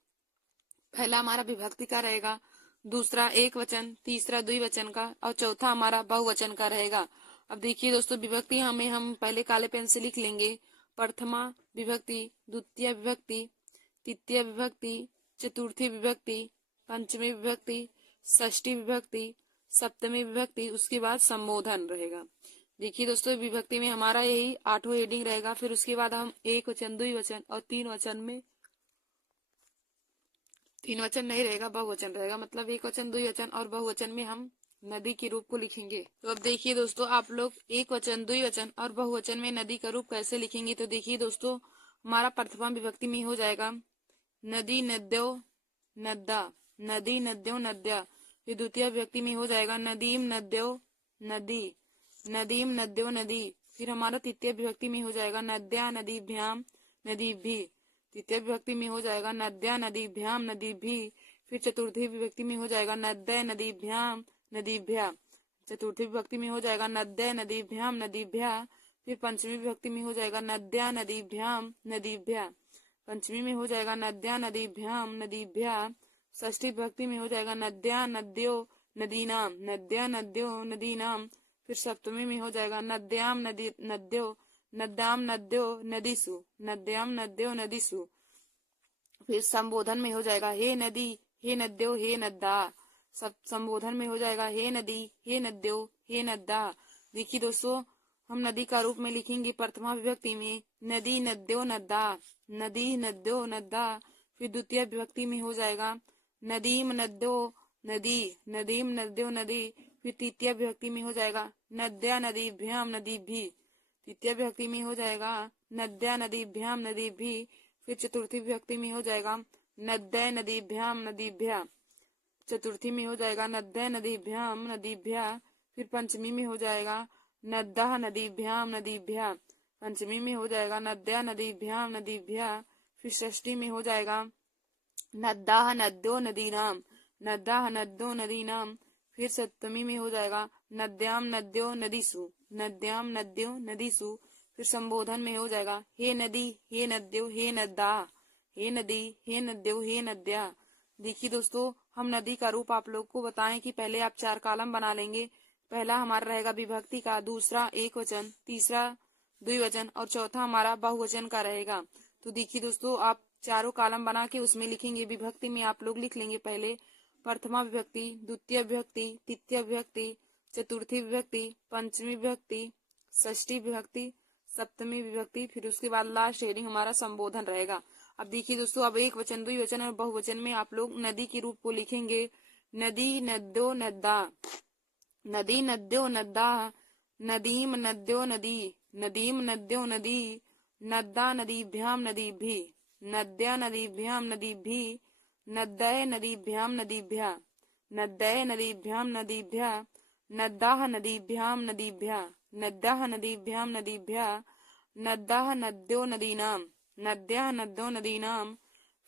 पहला हमारा विभक्ति का रहेगा, दूसरा एक वचन, तीसरा द्विवचन का और चौथा हमारा बहुवचन का रहेगा। अब देखिए दोस्तों विभक्ति हम पहले काले पेन से लिख लेंगे। प्रथमा विभक्ति, द्वितीय विभक्ति, तृतीय विभक्ति, चतुर्थी विभक्ति, पंचमी विभक्ति, षष्ठी विभक्ति, सप्तमी विभक्ति, उसके बाद संबोधन रहेगा। देखिए दोस्तों विभक्ति में हमारा यही 8वां हेडिंग रहेगा। फिर उसके बाद हम एक वचन, द्विवचन और तीन वचन में, तीन वचन नहीं रहेगा, बहुवचन रहेगा। मतलब एक वचन, द्विवचन और बहुवचन में हम नदी के रूप को लिखेंगे। तो अब देखिए दोस्तों आप लोग एक वचन, द्विवचन और बहुवचन में नदी का रूप कैसे लिखेंगे। तो देखिए दोस्तों हमारा प्रथमा विभक्ति में हो जाएगा नदी नद्यो नद्दा, नदी नद्यो नद्या। फिर द्वितीय विभक्ति में हो जाएगा नदीम नद्यो नदी, नदीम नद्यो नदी। फिर हमारा तृतीय विभक्ति में हो जाएगा नद्या नदीभ्याम नदीभि, तृतीय विभक्ति में हो जाएगा नद्या नदीभ्याम नदीभि। फिर चतुर्थी विभक्ति में हो जाएगा नद्य नदीभ्याम नदीभ्या, चतुर्थी विभक्ति में हो जाएगा नद्य नदीभ्याम नदीभ्या। फिर पंचमी विभक्ति में हो जाएगा नद्या नदीभ्याम नदीभ्या, पंचमी में हो जाएगा नद्या नदीभ्याम नदीभ्या। षष्ठी विभक्ति में हो जाएगा नद्या नद्यो नदीनाम, नद्या नद्यो नदीनाम। फिर सप्तमी में हो जाएगा नद्याम नदी नद्यो नद्याम नद्यो नदीसु, नद्याम नद्यो नदीसु। फिर संबोधन में हो जाएगा हे नदी हे नद्यो हे नद्दा, सब संबोधन में हो जाएगा हे नदी हे नद्यो हे नद्दा। देखिए दोस्तों हम नदी का रूप में लिखेंगे प्रथमा विभक्ति में नदी नद्यो नद्दा, नदी नद्यो नद्दा। फिर द्वितीय विभक्ति में हो जाएगा नदीम नद्यो नदी, नदीम नद्यो नदी। फिर तृतीय विभक्ति में हो जाएगा नद्या नदीभ्याम नदीभि, तृतीय विभक्ति में हो जाएगा नद्या नदीभ्याम नदीभि। फिर चतुर्थी विभक्ति में हो जाएगा नद्य नदीभ्याम नदीभ्या, चतुर्थी में हो जाएगा नद्य नदीभ्याम नदीभ्या। फिर पंचमी में हो जाएगा नद्दा नदीभ्याम नदीभ्या, पंचमी में हो जाएगा नद्या नदीभ्याम नदीभ्या। फिर षष्ठी में हो जाएगा नद्दा नद्यो नदीनाम, नद्दा नद्यो नदीनाम। फिर सप्तमी में हो जाएगा नद्याम नद्यो नदीसु, नद्याम नद्यो नदीसु। फिर संबोधन में हो जाएगा हे नदी हे नद्यो हे नद्दा, हे नदी हे नद्यो हे नद्या। देखिए दोस्तों हम नदी का रूप आप लोग को बताएं कि पहले आप 4 कॉलम बना लेंगे। पहला हमारा रहेगा विभक्ति का, दूसरा एक वचन, तीसरा द्विवचन और चौथा हमारा बहुवचन का रहेगा। तो देखिए दोस्तों आप चारों कॉलम बना के उसमें लिखेंगे। विभक्ति में आप लोग लिख लेंगे पहले प्रथमा विभक्ति, द्वितीय विभक्ति, तृतीय विभक्ति, चतुर्थी विभक्ति, पंचमी विभक्ति, षष्ठी विभक्ति, सप्तमी विभक्ति। फिर उसके बाद लास्ट हेडिंग हमारा संबोधन रहेगा। अब देखिए दोस्तों अब एक वचन, द्विवचन और बहुवचन में आप लोग नदी के रूप को लिखेंगे नदी नद्यो नद्दा, नदी नद्यो नद्दा, नदीम नद्यो नदी, नदीम नद्यो नदी, नद्दा नदीभ्याम नदीभि, नद्या नदीभ्याम नदीभि, नद्दय नदीभ्याम नदीभ्या, नद्दय नदीभ्याम नदीभ्या, नद्दाह नदीभ्याम नदीभ्या, नद्दाह नदीभ्याम नदीभ्या, नद्दाह नद्यो नदीनाम, नद्याह नद्यो नदीनाम।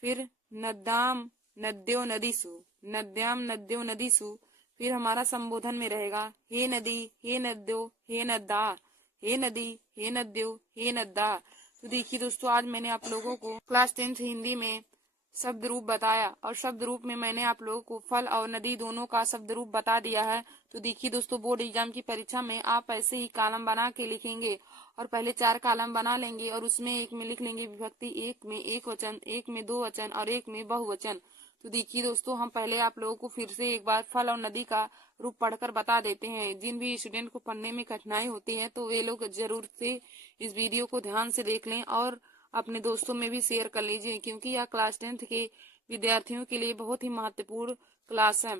फिर नद्दाम नद्यो नदीसु, नद्याम नद्यो नदीसु। फिर हमारा संबोधन में रहेगा हे नदी हे नद्यो हे नद्दा, हे नदी हे नद्यो हे नद्दा। तो देखिए दोस्तों आज मैंने आप लोगों को क्लास 10 हिंदी में शब्द रूप बताया और शब्द रूप में मैंने आप लोगों को फल और नदी दोनों का शब्द रूप बता दिया है। तो देखिए दोस्तों बोर्ड एग्जाम की परीक्षा में आप ऐसे ही कॉलम बना के लिखेंगे और पहले 4 कॉलम बना लेंगे और उसमें एक में लिख लेंगे विभक्ति, एक में एक वचन, एक में दो वचन और एक में बहुवचन। तो देखिए दोस्तों हम पहले आप लोगों को फिर से एक बार फल और नदी का रूप पढ़कर बता देते हैं। जिन भी स्टूडेंट को पढ़ने में कठिनाई होती है तो वे लोग जरूर से इस वीडियो को ध्यान से देख लें और अपने दोस्तों में भी शेयर कर लीजिए, क्योंकि यह क्लास 10 के विद्यार्थियों के लिए बहुत ही महत्वपूर्ण क्लास है।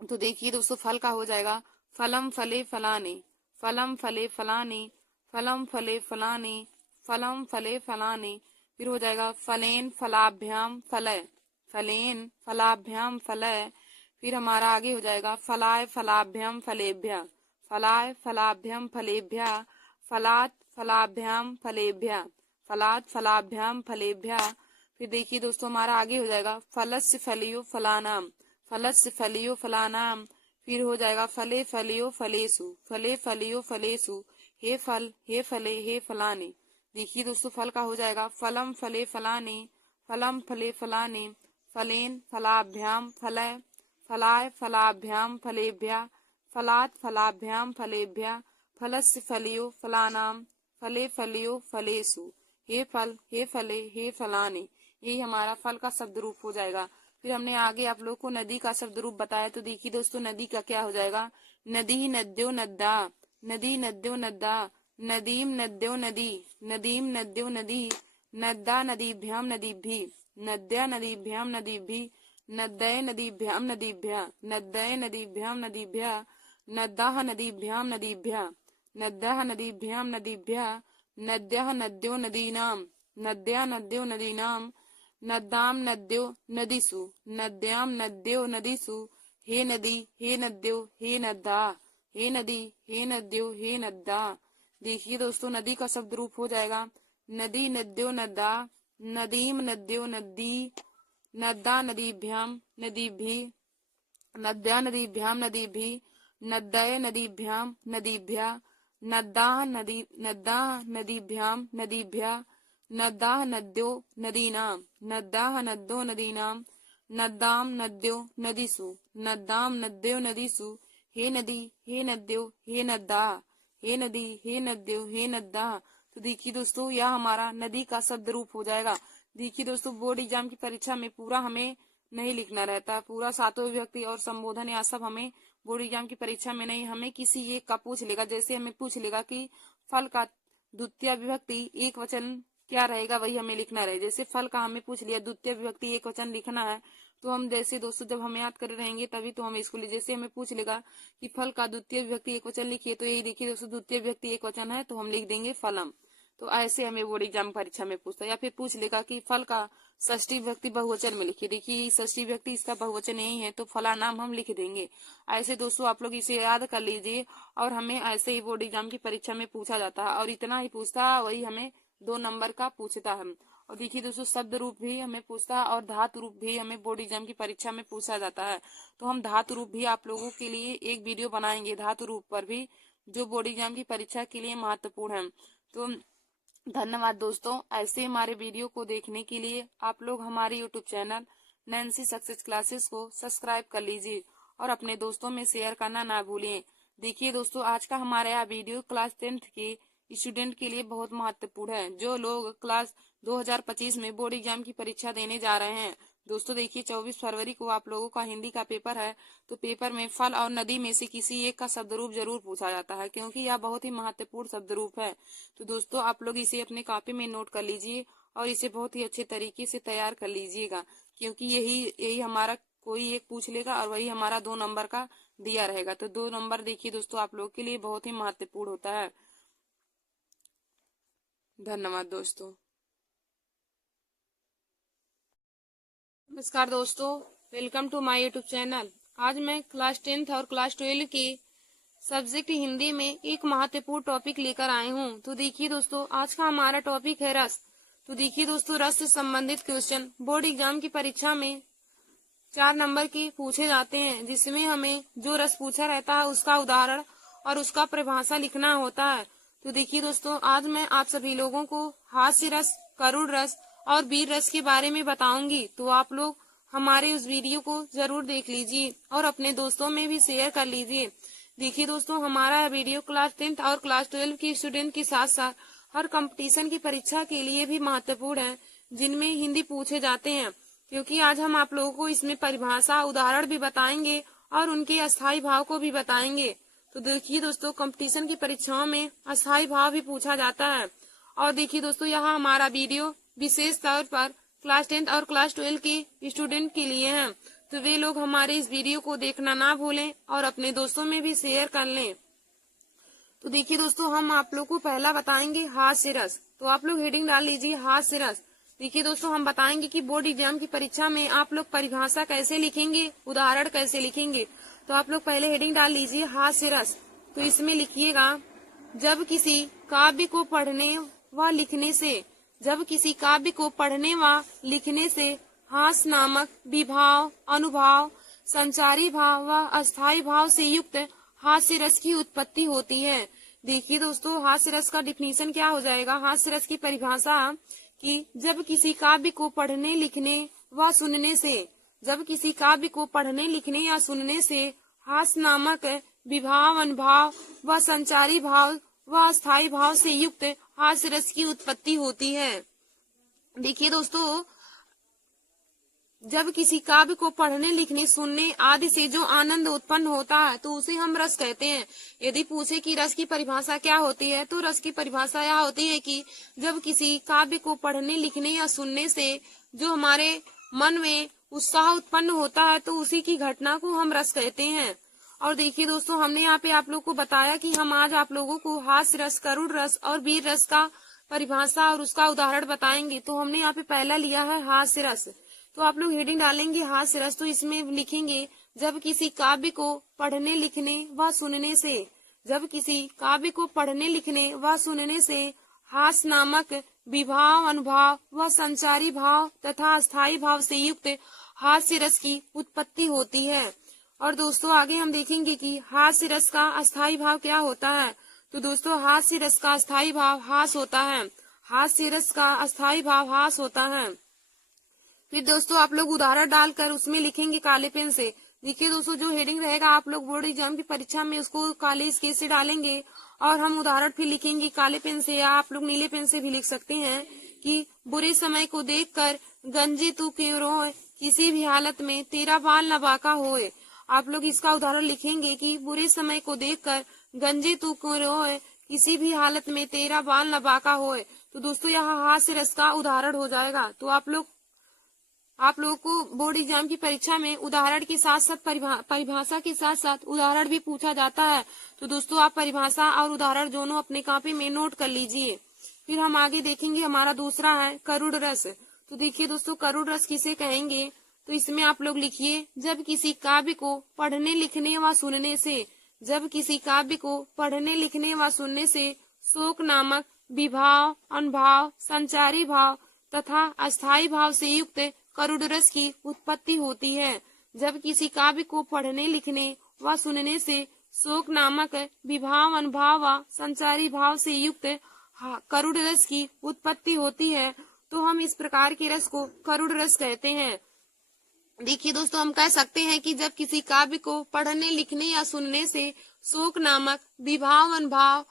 तो देखिए दोस्तों फल का हो जाएगा फलम फले फलाने, फलम फले फलाने, फलम फले फलाने, फलम फले फलाने। फिर हो जाएगा फलेन फलाभ्याम फलय, फलेन फलाभ्याम फलय। फिर हमारा आगे हो जाएगा फलाय फलाभ्याम फलेभ्य, फलाय फलाभ्याम फलेभ्य, फलात फलाभ्याम फलेभ्य, फलात फलाभ्याम फलेभ्य। फिर देखिए दोस्तों हमारा आगे हो जाएगा फलस्य फलियो फलानाम, फलस्य फलियो फलानाम। फिर हो जाएगा फले फलियो फलेसु, फले फलियो फलेसु, हे फल हे फले हे फलाने। देखिए दोस्तों फल का हो जाएगा फलम फले फलाने, फलम फले फलाने, फलेन फलाभ्याम फलय, फलाय फलाभ्याम फलेभ्य, फलात फलाभ्याम फलेभ्य, फलस्य फलियो फलानाम, फले फलियो फलेसु, हे फल हे फले हे फलाने। यही हमारा फल का शब्द रूप हो जाएगा। फिर हमने आगे आप लोग को नदी का शब्द रूप बताया, तो देखिए दोस्तों नदी का क्या हो जाएगा नदी नद्यो नद्दा, नदी नद्यो नद्दा, नदीम नद्यो नदी, नदीम नद्यो नदी, नद्दा नदीभ्याम नदीभि, नद्या नदीभ्याम नदीभि, नद्दय नदीभ्याम नदीभ्य, नद्दय नदीभ्याम नदीभ्य, नद्दाह नदीभ्याम नदीभ्य, नद्दाह नदीभ्याम नदीभ्य, नद्यः नद्यो नदीनाम, नद्या नद्यो नदीनाम, नद्दाम नद्यो नदीसु, नद्याम नद्यो नदीसु, हे नदी हे नद्यो हे नद्दा, हे नदी हे नद्यो हे नद्दा। देखिए दोस्तों नदी का शब्द रूप हो जाएगा नदी नद्यो नद्दा, नदीम नद्यो नदी, नद्दा नदीभ्याम नदीभि, नद्या नदीभ्याम नदीभि, नद्दय नदीभ्याम नदीभ्य, नद्दाह नदीभ्याम नदीभ्य, नद्दाह नद्यो नदीनाम, नद्दाह नद्यो नदीनाम, नद्दाम नद्यो नदीसु, नद्दाम नद्यो नदीसु, हे नदी हे नद्यो हे नद्दा, हे नदी हे नद्यो हे नद्दा। तो देखिए दोस्तों यह हमारा नदी का शब्द रूप हो जाएगा। देखिए दोस्तों बोर्ड एग्जाम की परीक्षा में पूरा हमें नहीं लिखना रहता, पूरा सातों विभक्ति और संबोधन या सब हमें बोर्ड एग्जाम की परीक्षा में नहीं, हमें किसी एक का पूछ लेगा। जैसे हमें पूछ लेगा कि फल का द्वितीय विभक्ति एक वचन क्या रहेगा, वही हमें लिखना रहे। जैसे फल का हमें पूछ लिया द्वितीय विभक्ति एक वचन लिखना है, तो हम जैसे दोस्तों जब हम याद कर रहेंगे तभी तो हम इसको जैसे हमें पूछ लेगा कि फल का द्वितीय विभक्ति एक वचन लिखिए, तो यही देखिए दोस्तों द्वितीय विभक्ति एक वचन है तो हम लिख देंगे फलम। तो ऐसे हमें बोर्ड एग्जाम परीक्षा में पूछता है। या फिर पूछ लेगा कि फल का षष्ठी विभक्ति बहुवचन में लिखिए, देखिए षष्ठी विभक्ति इसका बहुवचन यही है तो फला नाम हम लिख देंगे। ऐसे दोस्तों आप लोग इसे याद कर लीजिए, और हमें ऐसे ही बोर्ड एग्जाम की परीक्षा में पूछा जाता है, और इतना ही पूछता है वही हमें 2 नंबर का पूछता है। और देखिए दोस्तों शब्द रूप भी हमें पूछता है और धातु रूप भी हमें बोर्ड एग्जाम की परीक्षा में पूछा जाता है। तो हम धातु रूप भी आप लोगों के लिए एक वीडियो बनाएंगे धातु रूप पर भी, जो बोर्ड एग्जाम की परीक्षा के लिए महत्वपूर्ण है। तो धन्यवाद दोस्तों। ऐसे हमारे वीडियो को देखने के लिए आप लोग हमारे YouTube channel Nancy success classes को सब्सक्राइब कर लीजिए और अपने दोस्तों में शेयर करना ना भूलिए। देखिए दोस्तों आज का हमारा यह वीडियो क्लास 10th के स्टूडेंट के लिए बहुत महत्वपूर्ण है, जो लोग क्लास 2025 में बोर्ड एग्जाम की परीक्षा देने जा रहे हैं। दोस्तों देखिए 24 फरवरी को आप लोगों का हिंदी का पेपर है, तो पेपर में फल और नदी में से किसी एक का शब्द रूप जरूर पूछा जाता है, क्योंकि यह बहुत ही महत्वपूर्ण शब्द रूप है। तो दोस्तों आप लोग इसे अपने कॉपी में नोट कर लीजिए और इसे बहुत ही अच्छे तरीके से तैयार कर लीजिएगा, क्योंकि यही हमारा कोई एक पूछ लेगा और वही हमारा 2 नंबर का दिया रहेगा। तो 2 नंबर देखिए दोस्तों आप लोग के लिए बहुत ही महत्वपूर्ण होता है। धन्यवाद दोस्तों। नमस्कार दोस्तों, welcome to my YouTube channel. आज मैं क्लास 10th और क्लास 12 के सब्जेक्ट हिंदी में एक महत्वपूर्ण टॉपिक लेकर आई हूँ। तो देखिए दोस्तों आज का हमारा टॉपिक है रस। तो देखिए दोस्तों रस से संबंधित क्वेश्चन बोर्ड एग्जाम की परीक्षा में 4 नंबर के पूछे जाते हैं, जिसमें हमें जो रस पूछा रहता है उसका उदाहरण और उसका परिभाषा लिखना होता है। तो देखिए दोस्तों आज मैं आप सभी लोगों को हास्य रस, करुण रस और वीर रस के बारे में बताऊंगी। तो आप लोग हमारे उस वीडियो को जरूर देख लीजिए और अपने दोस्तों में भी शेयर कर लीजिए। देखिए दोस्तों हमारा वीडियो क्लास 10th और क्लास 12 के स्टूडेंट के साथ साथ हर कंपटीशन की परीक्षा के लिए भी महत्वपूर्ण है, जिनमें हिंदी पूछे जाते हैं, क्योंकि आज हम आप लोगों को इसमें परिभाषा, उदाहरण भी बताएंगे और उनके अस्थायी भाव को भी बताएंगे। तो देखिए दोस्तों कंपटीशन की परीक्षाओं में अस्थायी भाव भी पूछा जाता है। और देखिए दोस्तों यहाँ हमारा वीडियो विशेष तौर पर क्लास 10th और क्लास 12 के स्टूडेंट के लिए है, तो वे लोग हमारे इस वीडियो को देखना ना भूलें और अपने दोस्तों में भी शेयर कर लें। तो देखिए दोस्तों हम आप लोग को पहला बताएंगे हास्य रस। तो आप लोग हेडिंग डाल लीजिए हास्य रस। देखिए दोस्तों, हम बताएंगे कि बोर्ड एग्जाम की परीक्षा में आप लोग परिभाषा कैसे लिखेंगे, उदाहरण कैसे लिखेंगे। तो आप लोग पहले हेडिंग डाल लीजिए हास्य रस। तो इसमें लिखिएगा, जब किसी काव्य को पढ़ने व लिखने से, जब किसी काव्य को पढ़ने व लिखने से हास नामक विभाव, अनुभाव, संचारी भाव व अस्थायी भाव से युक्त हास्य रस की उत्पत्ति होती है। देखिए दोस्तों, हास्य रस का डिफिनीशन क्या हो जाएगा। हास्य रस की परिभाषा कि जब किसी काव्य को पढ़ने लिखने व सुनने से, जब किसी काव्य को पढ़ने लिखने या सुनने से हास नामक विभाव, अनुभाव व संचारी भाव व अस्थायी भाव से युक्त हास्य रस की उत्पत्ति होती है। देखिए दोस्तों, जब किसी काव्य को पढ़ने, लिखने, सुनने आदि से जो आनंद उत्पन्न होता है तो उसे हम रस कहते हैं। यदि पूछे कि रस की परिभाषा क्या होती है, तो रस की परिभाषा यह होती है कि जब किसी काव्य को पढ़ने, लिखने या सुनने से जो हमारे मन में उत्साह उत्पन्न होता है तो उसी की घटना को हम रस कहते हैं। और देखिए दोस्तों, हमने यहाँ पे आप लोग को बताया कि हम आज आप लोगों को हास्य रस, करुण रस और वीर रस का परिभाषा और उसका उदाहरण बताएंगे। तो हमने यहाँ पे पहला लिया है हास्य रस। तो आप लोग हेडिंग डालेंगे हास्य रस। तो इसमें लिखेंगे, जब किसी काव्य को पढ़ने, लिखने व सुनने से, जब किसी काव्य को पढ़ने, लिखने व सुनने से हास नामक विभाव, अनुभाव व संचारी भाव तथा अस्थायी भाव से युक्त हास्य रस की उत्पत्ति होती है। और दोस्तों, आगे हम देखेंगे कि हास्य रस का अस्थायी भाव क्या होता है। तो दोस्तों, हास्य रस का अस्थायी भाव हास होता है। हास्य रस का अस्थायी भाव हास होता है। फिर दोस्तों, आप लोग उदाहरण डालकर उसमें लिखेंगे काले पेन से। देखिए दोस्तों, जो हेडिंग रहेगा आप लोग बोर्ड एग्जाम की परीक्षा में उसको काले स्केच से डालेंगे और हम उदाहरण फिर लिखेंगे काले पेन से, या आप लोग नीले पेन से भी लिख सकते हैं कि बुरे समय को देखकर गंजी तू क्यों रोए, किसी भी हालत में तेरा बाल न बाका होए। आप लोग इसका उदाहरण लिखेंगे कि बुरे समय को देखकर गंजी तू क्यों रोए, किसी भी हालत में तेरा बाल न बाका होए। तो दोस्तों, यहाँ हास्य रस का उदाहरण हो जाएगा। तो आप लोगों को बोर्ड एग्जाम की परीक्षा में उदाहरण के साथ साथ परिभाषा के साथ साथ उदाहरण भी पूछा जाता है। तो दोस्तों, आप परिभाषा और उदाहरण दोनों अपने कॉपी में नोट कर लीजिए। फिर हम आगे देखेंगे, हमारा दूसरा है करुण रस। तो देखिए दोस्तों, करुण रस किसे कहेंगे। तो इसमें आप लोग लिखिए, जब किसी काव्य को पढ़ने, लिखने व सुनने से, जब किसी काव्य को पढ़ने, लिखने व सुनने से शोक नामक विभाव, अनुभाव, संचारी भाव तथा अस्थायी भाव से युक्त करुण रस की उत्पत्ति होती है। जब किसी काव्य को पढ़ने, लिखने व सुनने से शोक नामक विभाव, अनुभाव व संचारी भाव से युक्त करुण रस की उत्पत्ति होती है तो हम इस प्रकार के रस को करुण रस कहते हैं। देखिए दोस्तों, हम कह सकते हैं कि जब किसी काव्य को पढ़ने, लिखने या सुनने से शोक नामक विभाव, अनुभाव,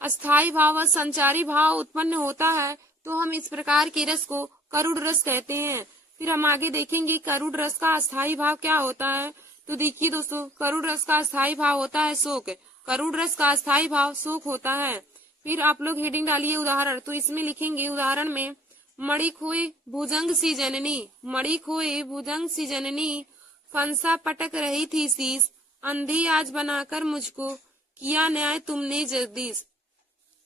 अस्थायी भाव और संचारी भाव उत्पन्न होता है तो हम इस प्रकार के रस को करुण रस कहते हैं। फिर हम आगे देखेंगे करुण रस का अस्थायी भाव क्या होता है। तो देखिए दोस्तों, करुण रस का अस्थायी भाव होता है शोक। करुण रस का अस्थायी भाव शोक होता है। फिर आप लोग हेडिंग डालिए उदाहरण। तो इसमें लिखेंगे उदाहरण में, मणि खोए भुजंग सी जननी, मणि खोए भुजंग सी जननी, फंसा पटक रही थी शीस, अंधी आज बनाकर मुझको किया न्याय तुमने जगदीश।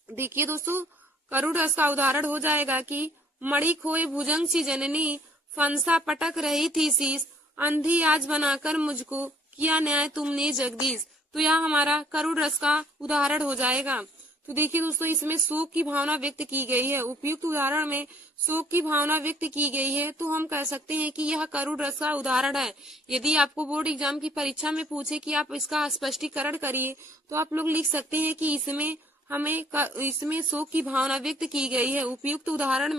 देखिए दोस्तों, करुण रस का उदाहरण हो जाएगा कि मणि खोए भुजंग सी जननी, फंसा पटक रही थी शीस, अंधी आज बनाकर मुझको किया न्याय तुमने जगदीश। तो यह हमारा करुण रस का उदाहरण हो जाएगा। तो देखिए दोस्तों, इसमें शोक की भावना व्यक्त की गई है। उपयुक्त उदाहरण में शोक की भावना व्यक्त की गई है तो हम कह सकते हैं कि यह करुण रस का उदाहरण है। यदि आपको बोर्ड एग्जाम की परीक्षा में पूछे कि आप इसका स्पष्टीकरण करिए तो आप लोग लिख सकते हैं कि इसमें शोक की भावना व्यक्त की गई है। उपयुक्त उदाहरण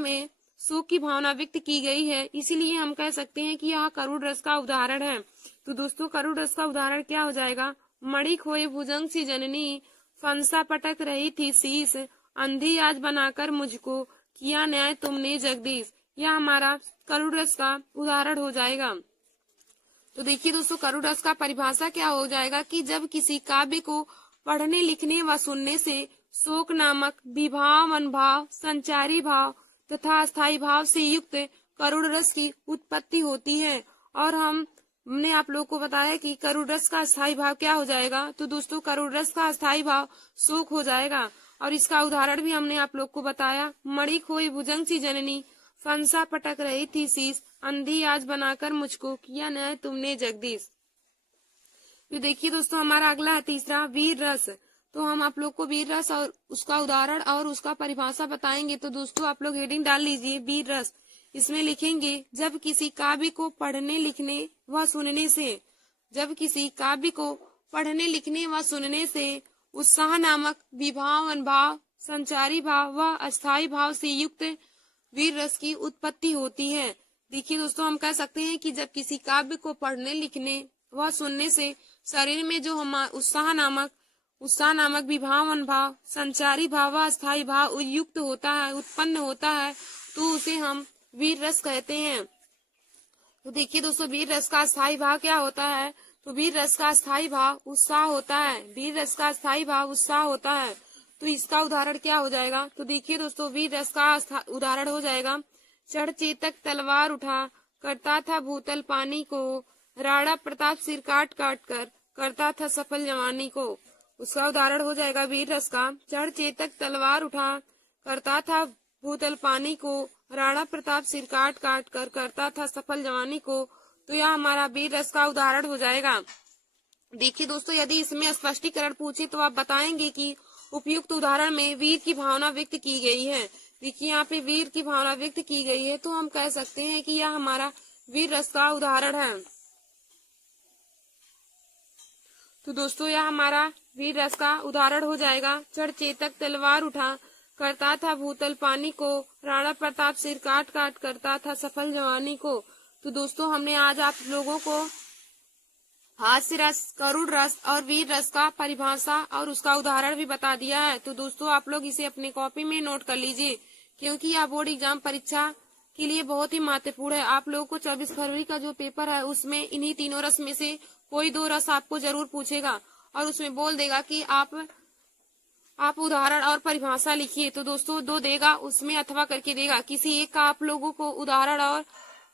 में शोक की भावना व्यक्त की गई है, इसीलिए हम कह सकते हैं कि यह करुण रस का उदाहरण है। तो दोस्तों, करुण रस का उदाहरण क्या हो जाएगा, मणि खोए भुजंग सी जननी, फंसा पटक रही थी शीस, अंधी आज बनाकर मुझको किया न्याय तुमने जगदीश। यह हमारा करुण रस का उदाहरण हो जाएगा। तो देखिए दोस्तों, करुण रस का परिभाषा क्या हो जाएगा कि जब किसी काव्य को पढ़ने, लिखने व सुनने से शोक नामक विभाव, अनुभाव, संचारी भाव तथा अस्थायी भाव से युक्त करुण रस की उत्पत्ति होती है और हम हमने आप लोगों को बताया कि करुण रस का स्थायी भाव क्या हो जाएगा। तो दोस्तों करुण रस का स्थायी भाव शोक हो जाएगा। और इसका उदाहरण भी हमने आप लोग को बताया। मणि खोई भुजंग सी जननी, फंसा पटक रही थी शीश, अंधी आज बनाकर मुझको किया न्याय तुमने जगदीश। तो देखिए दोस्तों हमारा अगला है तीसरा वीर रस। तो हम आप लोग को वीर रस और उसका उदाहरण और उसका परिभाषा बताएंगे। तो दोस्तों आप लोग हेडिंग डाल लीजिए वीर रस। इसमें लिखेंगे जब किसी काव्य को पढ़ने लिखने व सुनने से, जब किसी काव्य को पढ़ने लिखने व सुनने से उत्साह नामक विभावन भाव, संचारी भाव व अस्थायी भाव से युक्त वीर रस की उत्पत्ति होती है। देखिए दोस्तों हम कह सकते हैं कि जब किसी काव्य को पढ़ने लिखने व सुनने से शरीर में जो हम उत्साह नामक विभावन भाव, संचारी भाव व अस्थायी भाव युक्त होता है, उत्पन्न होता है, तो उसे हम वीर रस कहते हैं। तो देखिए दोस्तों वीर रस का स्थायी भाव क्या होता है। तो वीर रस का स्थायी भाव उत्साह होता है। वीर रस का स्थायी भाव उत्साह होता है। तो इसका उदाहरण क्या हो जाएगा। तो देखिए दोस्तों वीर रस का उदाहरण हो जाएगा चढ़ चेतक तलवार उठा, करता था भूतल पानी को, राणा प्रताप सिर काट काट कर करता था सफल जवानी को। उसका उदाहरण हो जाएगा वीर रस का चढ़ चेतक तलवार उठा, करता था भूतल पानी को, राणा प्रताप सिर काट काट कर करता था सफल जवानी को। तो यह हमारा वीर रस का उदाहरण हो जाएगा। देखिए दोस्तों यदि इसमें स्पष्टीकरण पूछे तो आप बताएंगे कि उपयुक्त उदाहरण में वीर की भावना व्यक्त की गई है। देखिए यहाँ पे वीर की भावना व्यक्त की गई है, तो हम कह सकते हैं कि यह हमारा वीर रस का उदाहरण है। तो दोस्तों यह हमारा वीर रस का उदाहरण हो जाएगा चढ़ चेतक तलवार उठा, करता था भूतल पानी को, राणा प्रताप सिर काट काट करता था सफल जवानी को। तो दोस्तों हमने आज आप लोगों को हास्य रस, करुण रस और वीर रस का परिभाषा और उसका उदाहरण भी बता दिया है। तो दोस्तों आप लोग इसे अपने कॉपी में नोट कर लीजिए, क्योंकि यह बोर्ड एग्जाम परीक्षा के लिए बहुत ही महत्वपूर्ण है। आप लोगों को 24 फरवरी का जो पेपर है उसमें इन्हीं तीनों रस में से कोई दो रस आपको जरूर पूछेगा और उसमें बोल देगा कि आप उदाहरण और परिभाषा लिखिए। तो दोस्तों दो देगा, उसमें अथवा करके देगा, किसी एक का आप लोगों को उदाहरण और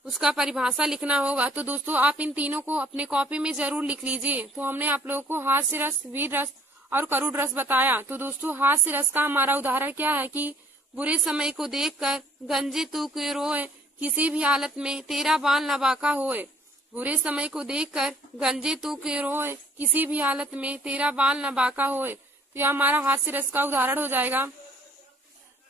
उसका परिभाषा लिखना होगा। तो दोस्तों आप इन तीनों को अपने कॉपी में जरूर लिख लीजिए। तो हमने आप लोगों को हास्य रस, वीर रस और करुण रस बताया। तो दोस्तों हास्य रस का हमारा उदाहरण क्या है कि बुरे समय को देखकर गंजे तू क्यों रोए, किसी भी हालत में तेरा बाल न बाका होए। बुरे समय को देखकर गंजे तू क्यों रोए, किसी भी हालत में तेरा बाल न बाका होए। तो यह हमारा हास्य रस का उदाहरण हो जाएगा।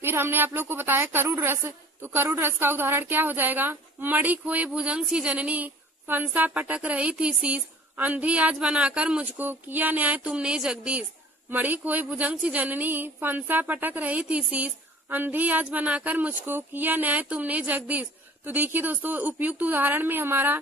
फिर हमने आप लोग को बताया करुण रस। तो करुण रस का उदाहरण क्या हो जाएगा मणि खोए भुजंग सी जननी, फंसा पटक रही थी शीश, अंधी आज बनाकर मुझको किया न्याय तुमने जगदीश। मणि खोए भुजंग सी जननी, फंसा पटक रही थी शीश, अंधी आज बनाकर मुझको किया न्याय तुमने जगदीश। तो देखिए दोस्तों उपयुक्त उदाहरण में हमारा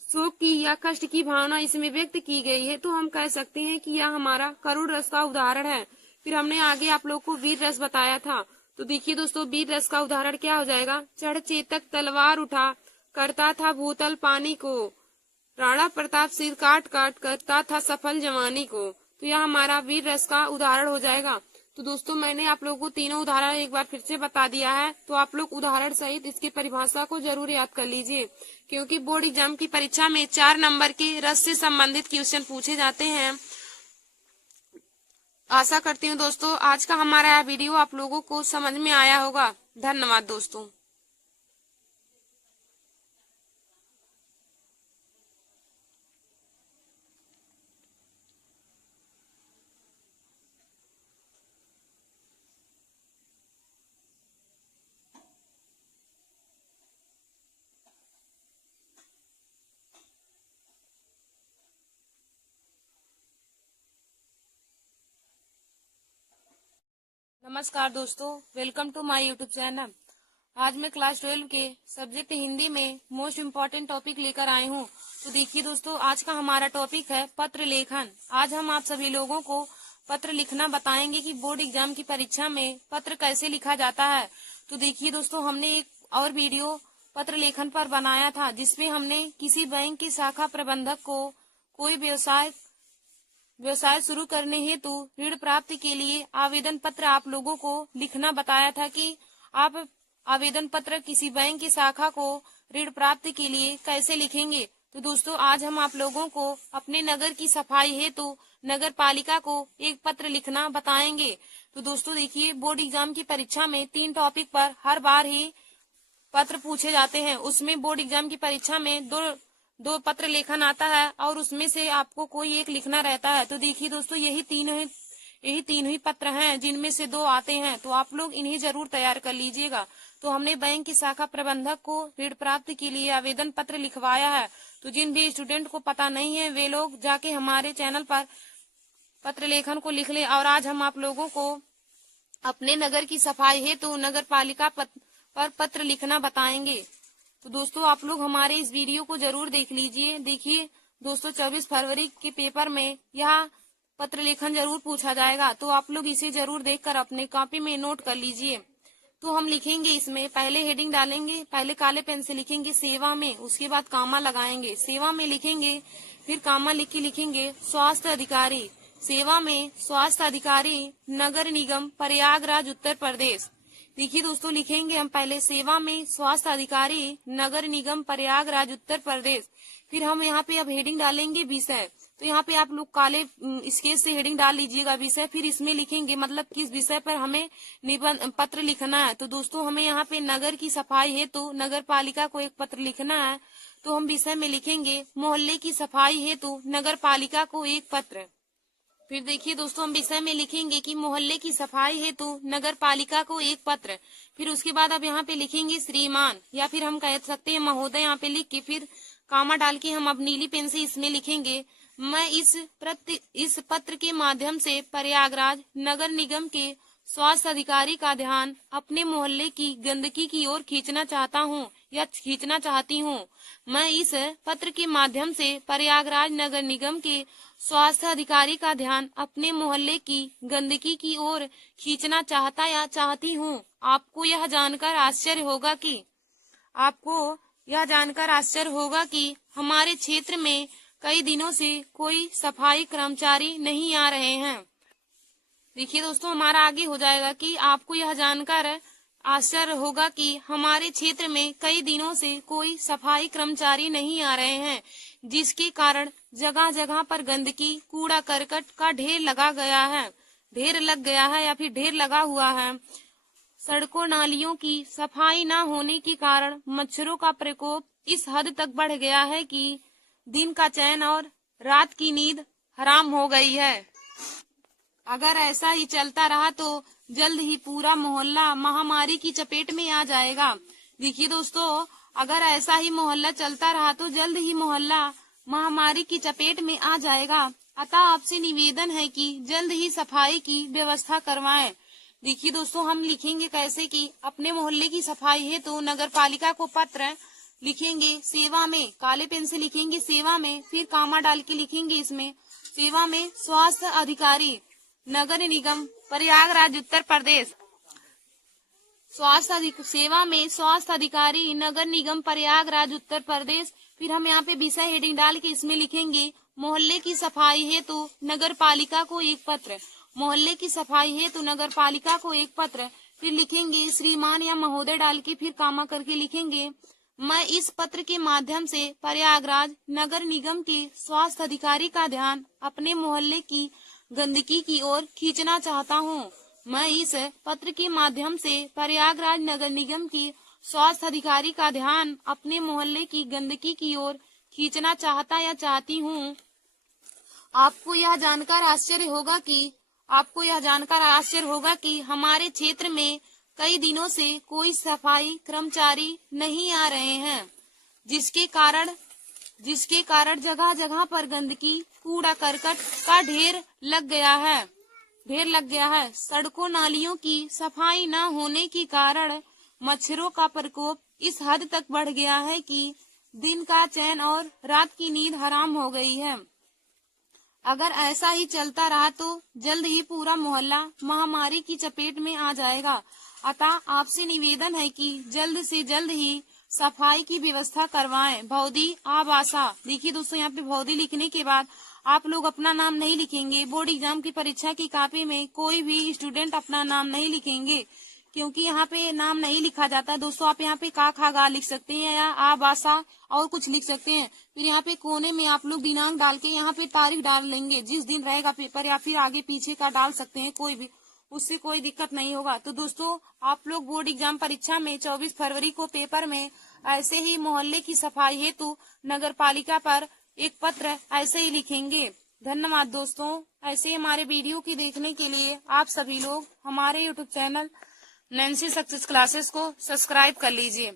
शोक की या कष्ट की भावना इसमें व्यक्त की गई है, तो हम कह सकते हैं कि यह हमारा करुण रस का उदाहरण है। फिर हमने आगे आप लोग को वीर रस बताया था। तो देखिए दोस्तों वीर रस का उदाहरण क्या हो जाएगा चढ़ चेतक तलवार उठा, करता था भूतल पानी को, राणा प्रताप सिर काट काट करता था सफल जवानी को। तो यह हमारा वीर रस का उदाहरण हो जाएगा। तो दोस्तों मैंने आप लोगों को तीनों उदाहरण एक बार फिर से बता दिया है, तो आप लोग उदाहरण सहित इसकी परिभाषा को जरूर याद कर लीजिए, क्योंकि बोर्ड एग्जाम की परीक्षा में 4 नंबर के रस से संबंधित क्वेश्चन पूछे जाते हैं। आशा करती हूँ दोस्तों आज का हमारा यह वीडियो आप लोगों को समझ में आया होगा। धन्यवाद दोस्तों। नमस्कार दोस्तों, welcome to my YouTube channel. आज मैं क्लास 12 के सब्जेक्ट हिंदी में मोस्ट इम्पोर्टेंट टॉपिक लेकर आई हूँ। तो देखिए दोस्तों आज का हमारा टॉपिक है पत्र लेखन। आज हम आप सभी लोगों को पत्र लिखना बताएंगे कि बोर्ड एग्जाम की परीक्षा में पत्र कैसे लिखा जाता है। तो देखिए दोस्तों हमने एक और वीडियो पत्र लेखन पर बनाया था, जिसमें हमने किसी बैंक की शाखा प्रबंधक को कोई व्यवसाय शुरू करने हेतु ऋण प्राप्ति के लिए आवेदन पत्र आप लोगों को लिखना बताया था कि आप आवेदन पत्र किसी बैंक की शाखा को ऋण प्राप्ति के लिए कैसे लिखेंगे। तो दोस्तों आज हम आप लोगों को अपने नगर की सफाई हेतु नगर पालिका को एक पत्र लिखना बताएंगे। तो दोस्तों देखिए, बोर्ड एग्जाम की परीक्षा में 3 टॉपिक पर हर बार ही पत्र पूछे जाते हैं। उसमें बोर्ड एग्जाम की परीक्षा में दो पत्र लेखन आता है और उसमें से आपको कोई एक लिखना रहता है। तो देखिए दोस्तों, यही तीन ही पत्र हैं जिनमें से 2 आते हैं, तो आप लोग इन्हें जरूर तैयार कर लीजिएगा। तो हमने बैंक की शाखा प्रबंधक को ऋण प्राप्ति के लिए आवेदन पत्र लिखवाया है। तो जिन भी स्टूडेंट को पता नहीं है वे लोग जाके हमारे चैनल पर पत्र लेखन को लिख ले। और आज हम आप लोगों को अपने नगर की सफाई हेतु नगर पालिका पर पत्र लिखना बताएंगे। तो दोस्तों आप लोग हमारे इस वीडियो को जरूर देख लीजिए। देखिए दोस्तों, 24 फरवरी के पेपर में यह पत्र लेखन जरूर पूछा जाएगा, तो आप लोग इसे जरूर देखकर अपने कॉपी में नोट कर लीजिए। तो हम लिखेंगे, इसमें पहले हेडिंग डालेंगे, पहले काले पेन से लिखेंगे सेवा में, उसके बाद कामा लगाएंगे, सेवा में लिखेंगे, फिर कामा लिख के लिखेंगे स्वास्थ्य अधिकारी। सेवा में स्वास्थ्य अधिकारी नगर निगम प्रयागराज उत्तर प्रदेश। देखिए दोस्तों, लिखेंगे हम पहले सेवा में स्वास्थ्य अधिकारी नगर निगम प्रयागराज उत्तर प्रदेश। फिर हम यहाँ पे अब हेडिंग डालेंगे विषय। तो यहाँ पे आप लोग काले स्केच से हेडिंग डाल लीजिएगा विषय। फिर इसमें लिखेंगे मतलब किस विषय पर हमें निबंध पत्र लिखना है। तो दोस्तों हमें यहाँ पे नगर की सफाई हेतु नगर पालिका को एक पत्र लिखना है। तो हम विषय में लिखेंगे मोहल्ले की सफाई हेतु नगर पालिका को एक पत्र। फिर देखिए दोस्तों, हम विषय में लिखेंगे कि मोहल्ले की सफाई हेतु नगर पालिका को एक पत्र। फिर उसके बाद अब यहाँ पे लिखेंगे श्रीमान, या फिर हम कह सकते हैं महोदय। यहाँ पे लिख के फिर कामा डाल के हम अब नीली पेन से इसमें लिखेंगे, मैं इस पत्र के माध्यम से प्रयागराज नगर निगम के स्वास्थ्य अधिकारी का ध्यान अपने मोहल्ले की गंदगी की ओर खींचना चाहता हूँ या खींचना चाहती हूँ। मैं इस पत्र के माध्यम से प्रयागराज नगर निगम के स्वास्थ्य अधिकारी का ध्यान अपने मोहल्ले की गंदगी की ओर खींचना चाहता या चाहती हूँ। आपको यह जानकर आश्चर्य होगा कि हमारे क्षेत्र में कई दिनों से कोई सफाई कर्मचारी नहीं आ रहे हैं। देखिए दोस्तों, हमारा आगे हो जाएगा कि आपको यह जानकर आश्चर्य होगा कि हमारे क्षेत्र में कई दिनों से कोई सफाई कर्मचारी नहीं आ रहे हैं, जिसके कारण जगह जगह पर गंदगी कूड़ा करकट का ढेर लग गया है या फिर ढेर लगा हुआ है। सड़कों नालियों की सफाई न होने के कारण मच्छरों का प्रकोप इस हद तक बढ़ गया है कि दिन का चैन और रात की नींद हराम हो गई है। अगर ऐसा ही चलता रहा तो जल्द ही पूरा मोहल्ला महामारी की चपेट में आ जाएगा। देखिए दोस्तों, अगर ऐसा ही मोहल्ला चलता रहा तो जल्द ही मोहल्ला महामारी की चपेट में आ जाएगा। अतः आपसे निवेदन है कि जल्द ही सफाई की व्यवस्था करवाएं। देखिए दोस्तों, हम लिखेंगे कैसे कि अपने मोहल्ले की सफाई है तो नगर पालिका को पत्र लिखेंगे सेवा में, काले पेन से लिखेंगे सेवा में, फिर कामा डाल के लिखेंगे इसमें सेवा में स्वास्थ्य अधिकारी नगर निगम प्रयागराज उत्तर प्रदेश। सेवा में स्वास्थ्य अधिकारी नगर निगम प्रयागराज उत्तर प्रदेश। फिर हम यहाँ पे विषय हेडिंग डाल के इसमें लिखेंगे मोहल्ले की सफाई हेतु नगर पालिका को एक पत्र। मोहल्ले की सफाई हेतु नगर पालिका को एक पत्र। फिर लिखेंगे श्रीमान या महोदय डाल के फिर कामा करके लिखेंगे, मैं इस पत्र के माध्यम से प्रयागराज नगर निगम के स्वास्थ्य अधिकारी का ध्यान अपने मोहल्ले की गंदगी की ओर खींचना चाहता हूँ। मैं इस पत्र के माध्यम से प्रयागराज नगर निगम के स्वास्थ्य अधिकारी का ध्यान अपने मोहल्ले की गंदगी की ओर खींचना चाहता या चाहती हूँ। आपको यह जानकर आश्चर्य होगा कि हमारे क्षेत्र में कई दिनों से कोई सफाई कर्मचारी नहीं आ रहे हैं, जिसके कारण जगह जगह पर गंदगी कूड़ा करकट का ढेर लग गया है। सड़कों नालियों की सफाई न होने के कारण मच्छरों का प्रकोप इस हद तक बढ़ गया है कि दिन का चैन और रात की नींद हराम हो गई है। अगर ऐसा ही चलता रहा तो जल्द ही पूरा मोहल्ला महामारी की चपेट में आ जाएगा। अतः आपसे निवेदन है कि जल्द से जल्द ही सफाई की व्यवस्था करवाएं। भौदी आबासा। देखिए दोस्तों, यहाँ पे भौदी लिखने के बाद आप लोग अपना नाम नहीं लिखेंगे। बोर्ड एग्जाम की परीक्षा की कॉपी में कोई भी स्टूडेंट अपना नाम नहीं लिखेंगे, क्योंकि यहाँ पे नाम नहीं लिखा जाता है दोस्तों। आप यहाँ पे का खा गा लिख सकते हैं या आ बासा और कुछ लिख सकते हैं। फिर यहाँ पे कोने में आप लोग दिनांक डाल के यहाँ पे तारीख डाल लेंगे, जिस दिन रहेगा पेपर, या फिर आगे पीछे का डाल सकते हैं कोई भी, उससे कोई दिक्कत नहीं होगा। तो दोस्तों आप लोग बोर्ड एग्जाम परीक्षा में 24 फरवरी को पेपर में ऐसे ही मोहल्ले की सफाई हेतु नगर पालिका पर एक पत्र ऐसे ही लिखेंगे। धन्यवाद दोस्तों। ऐसे ही हमारे वीडियो की देखने के लिए आप सभी लोग हमारे YouTube channel Nancy success classes को सब्सक्राइब कर लीजिए।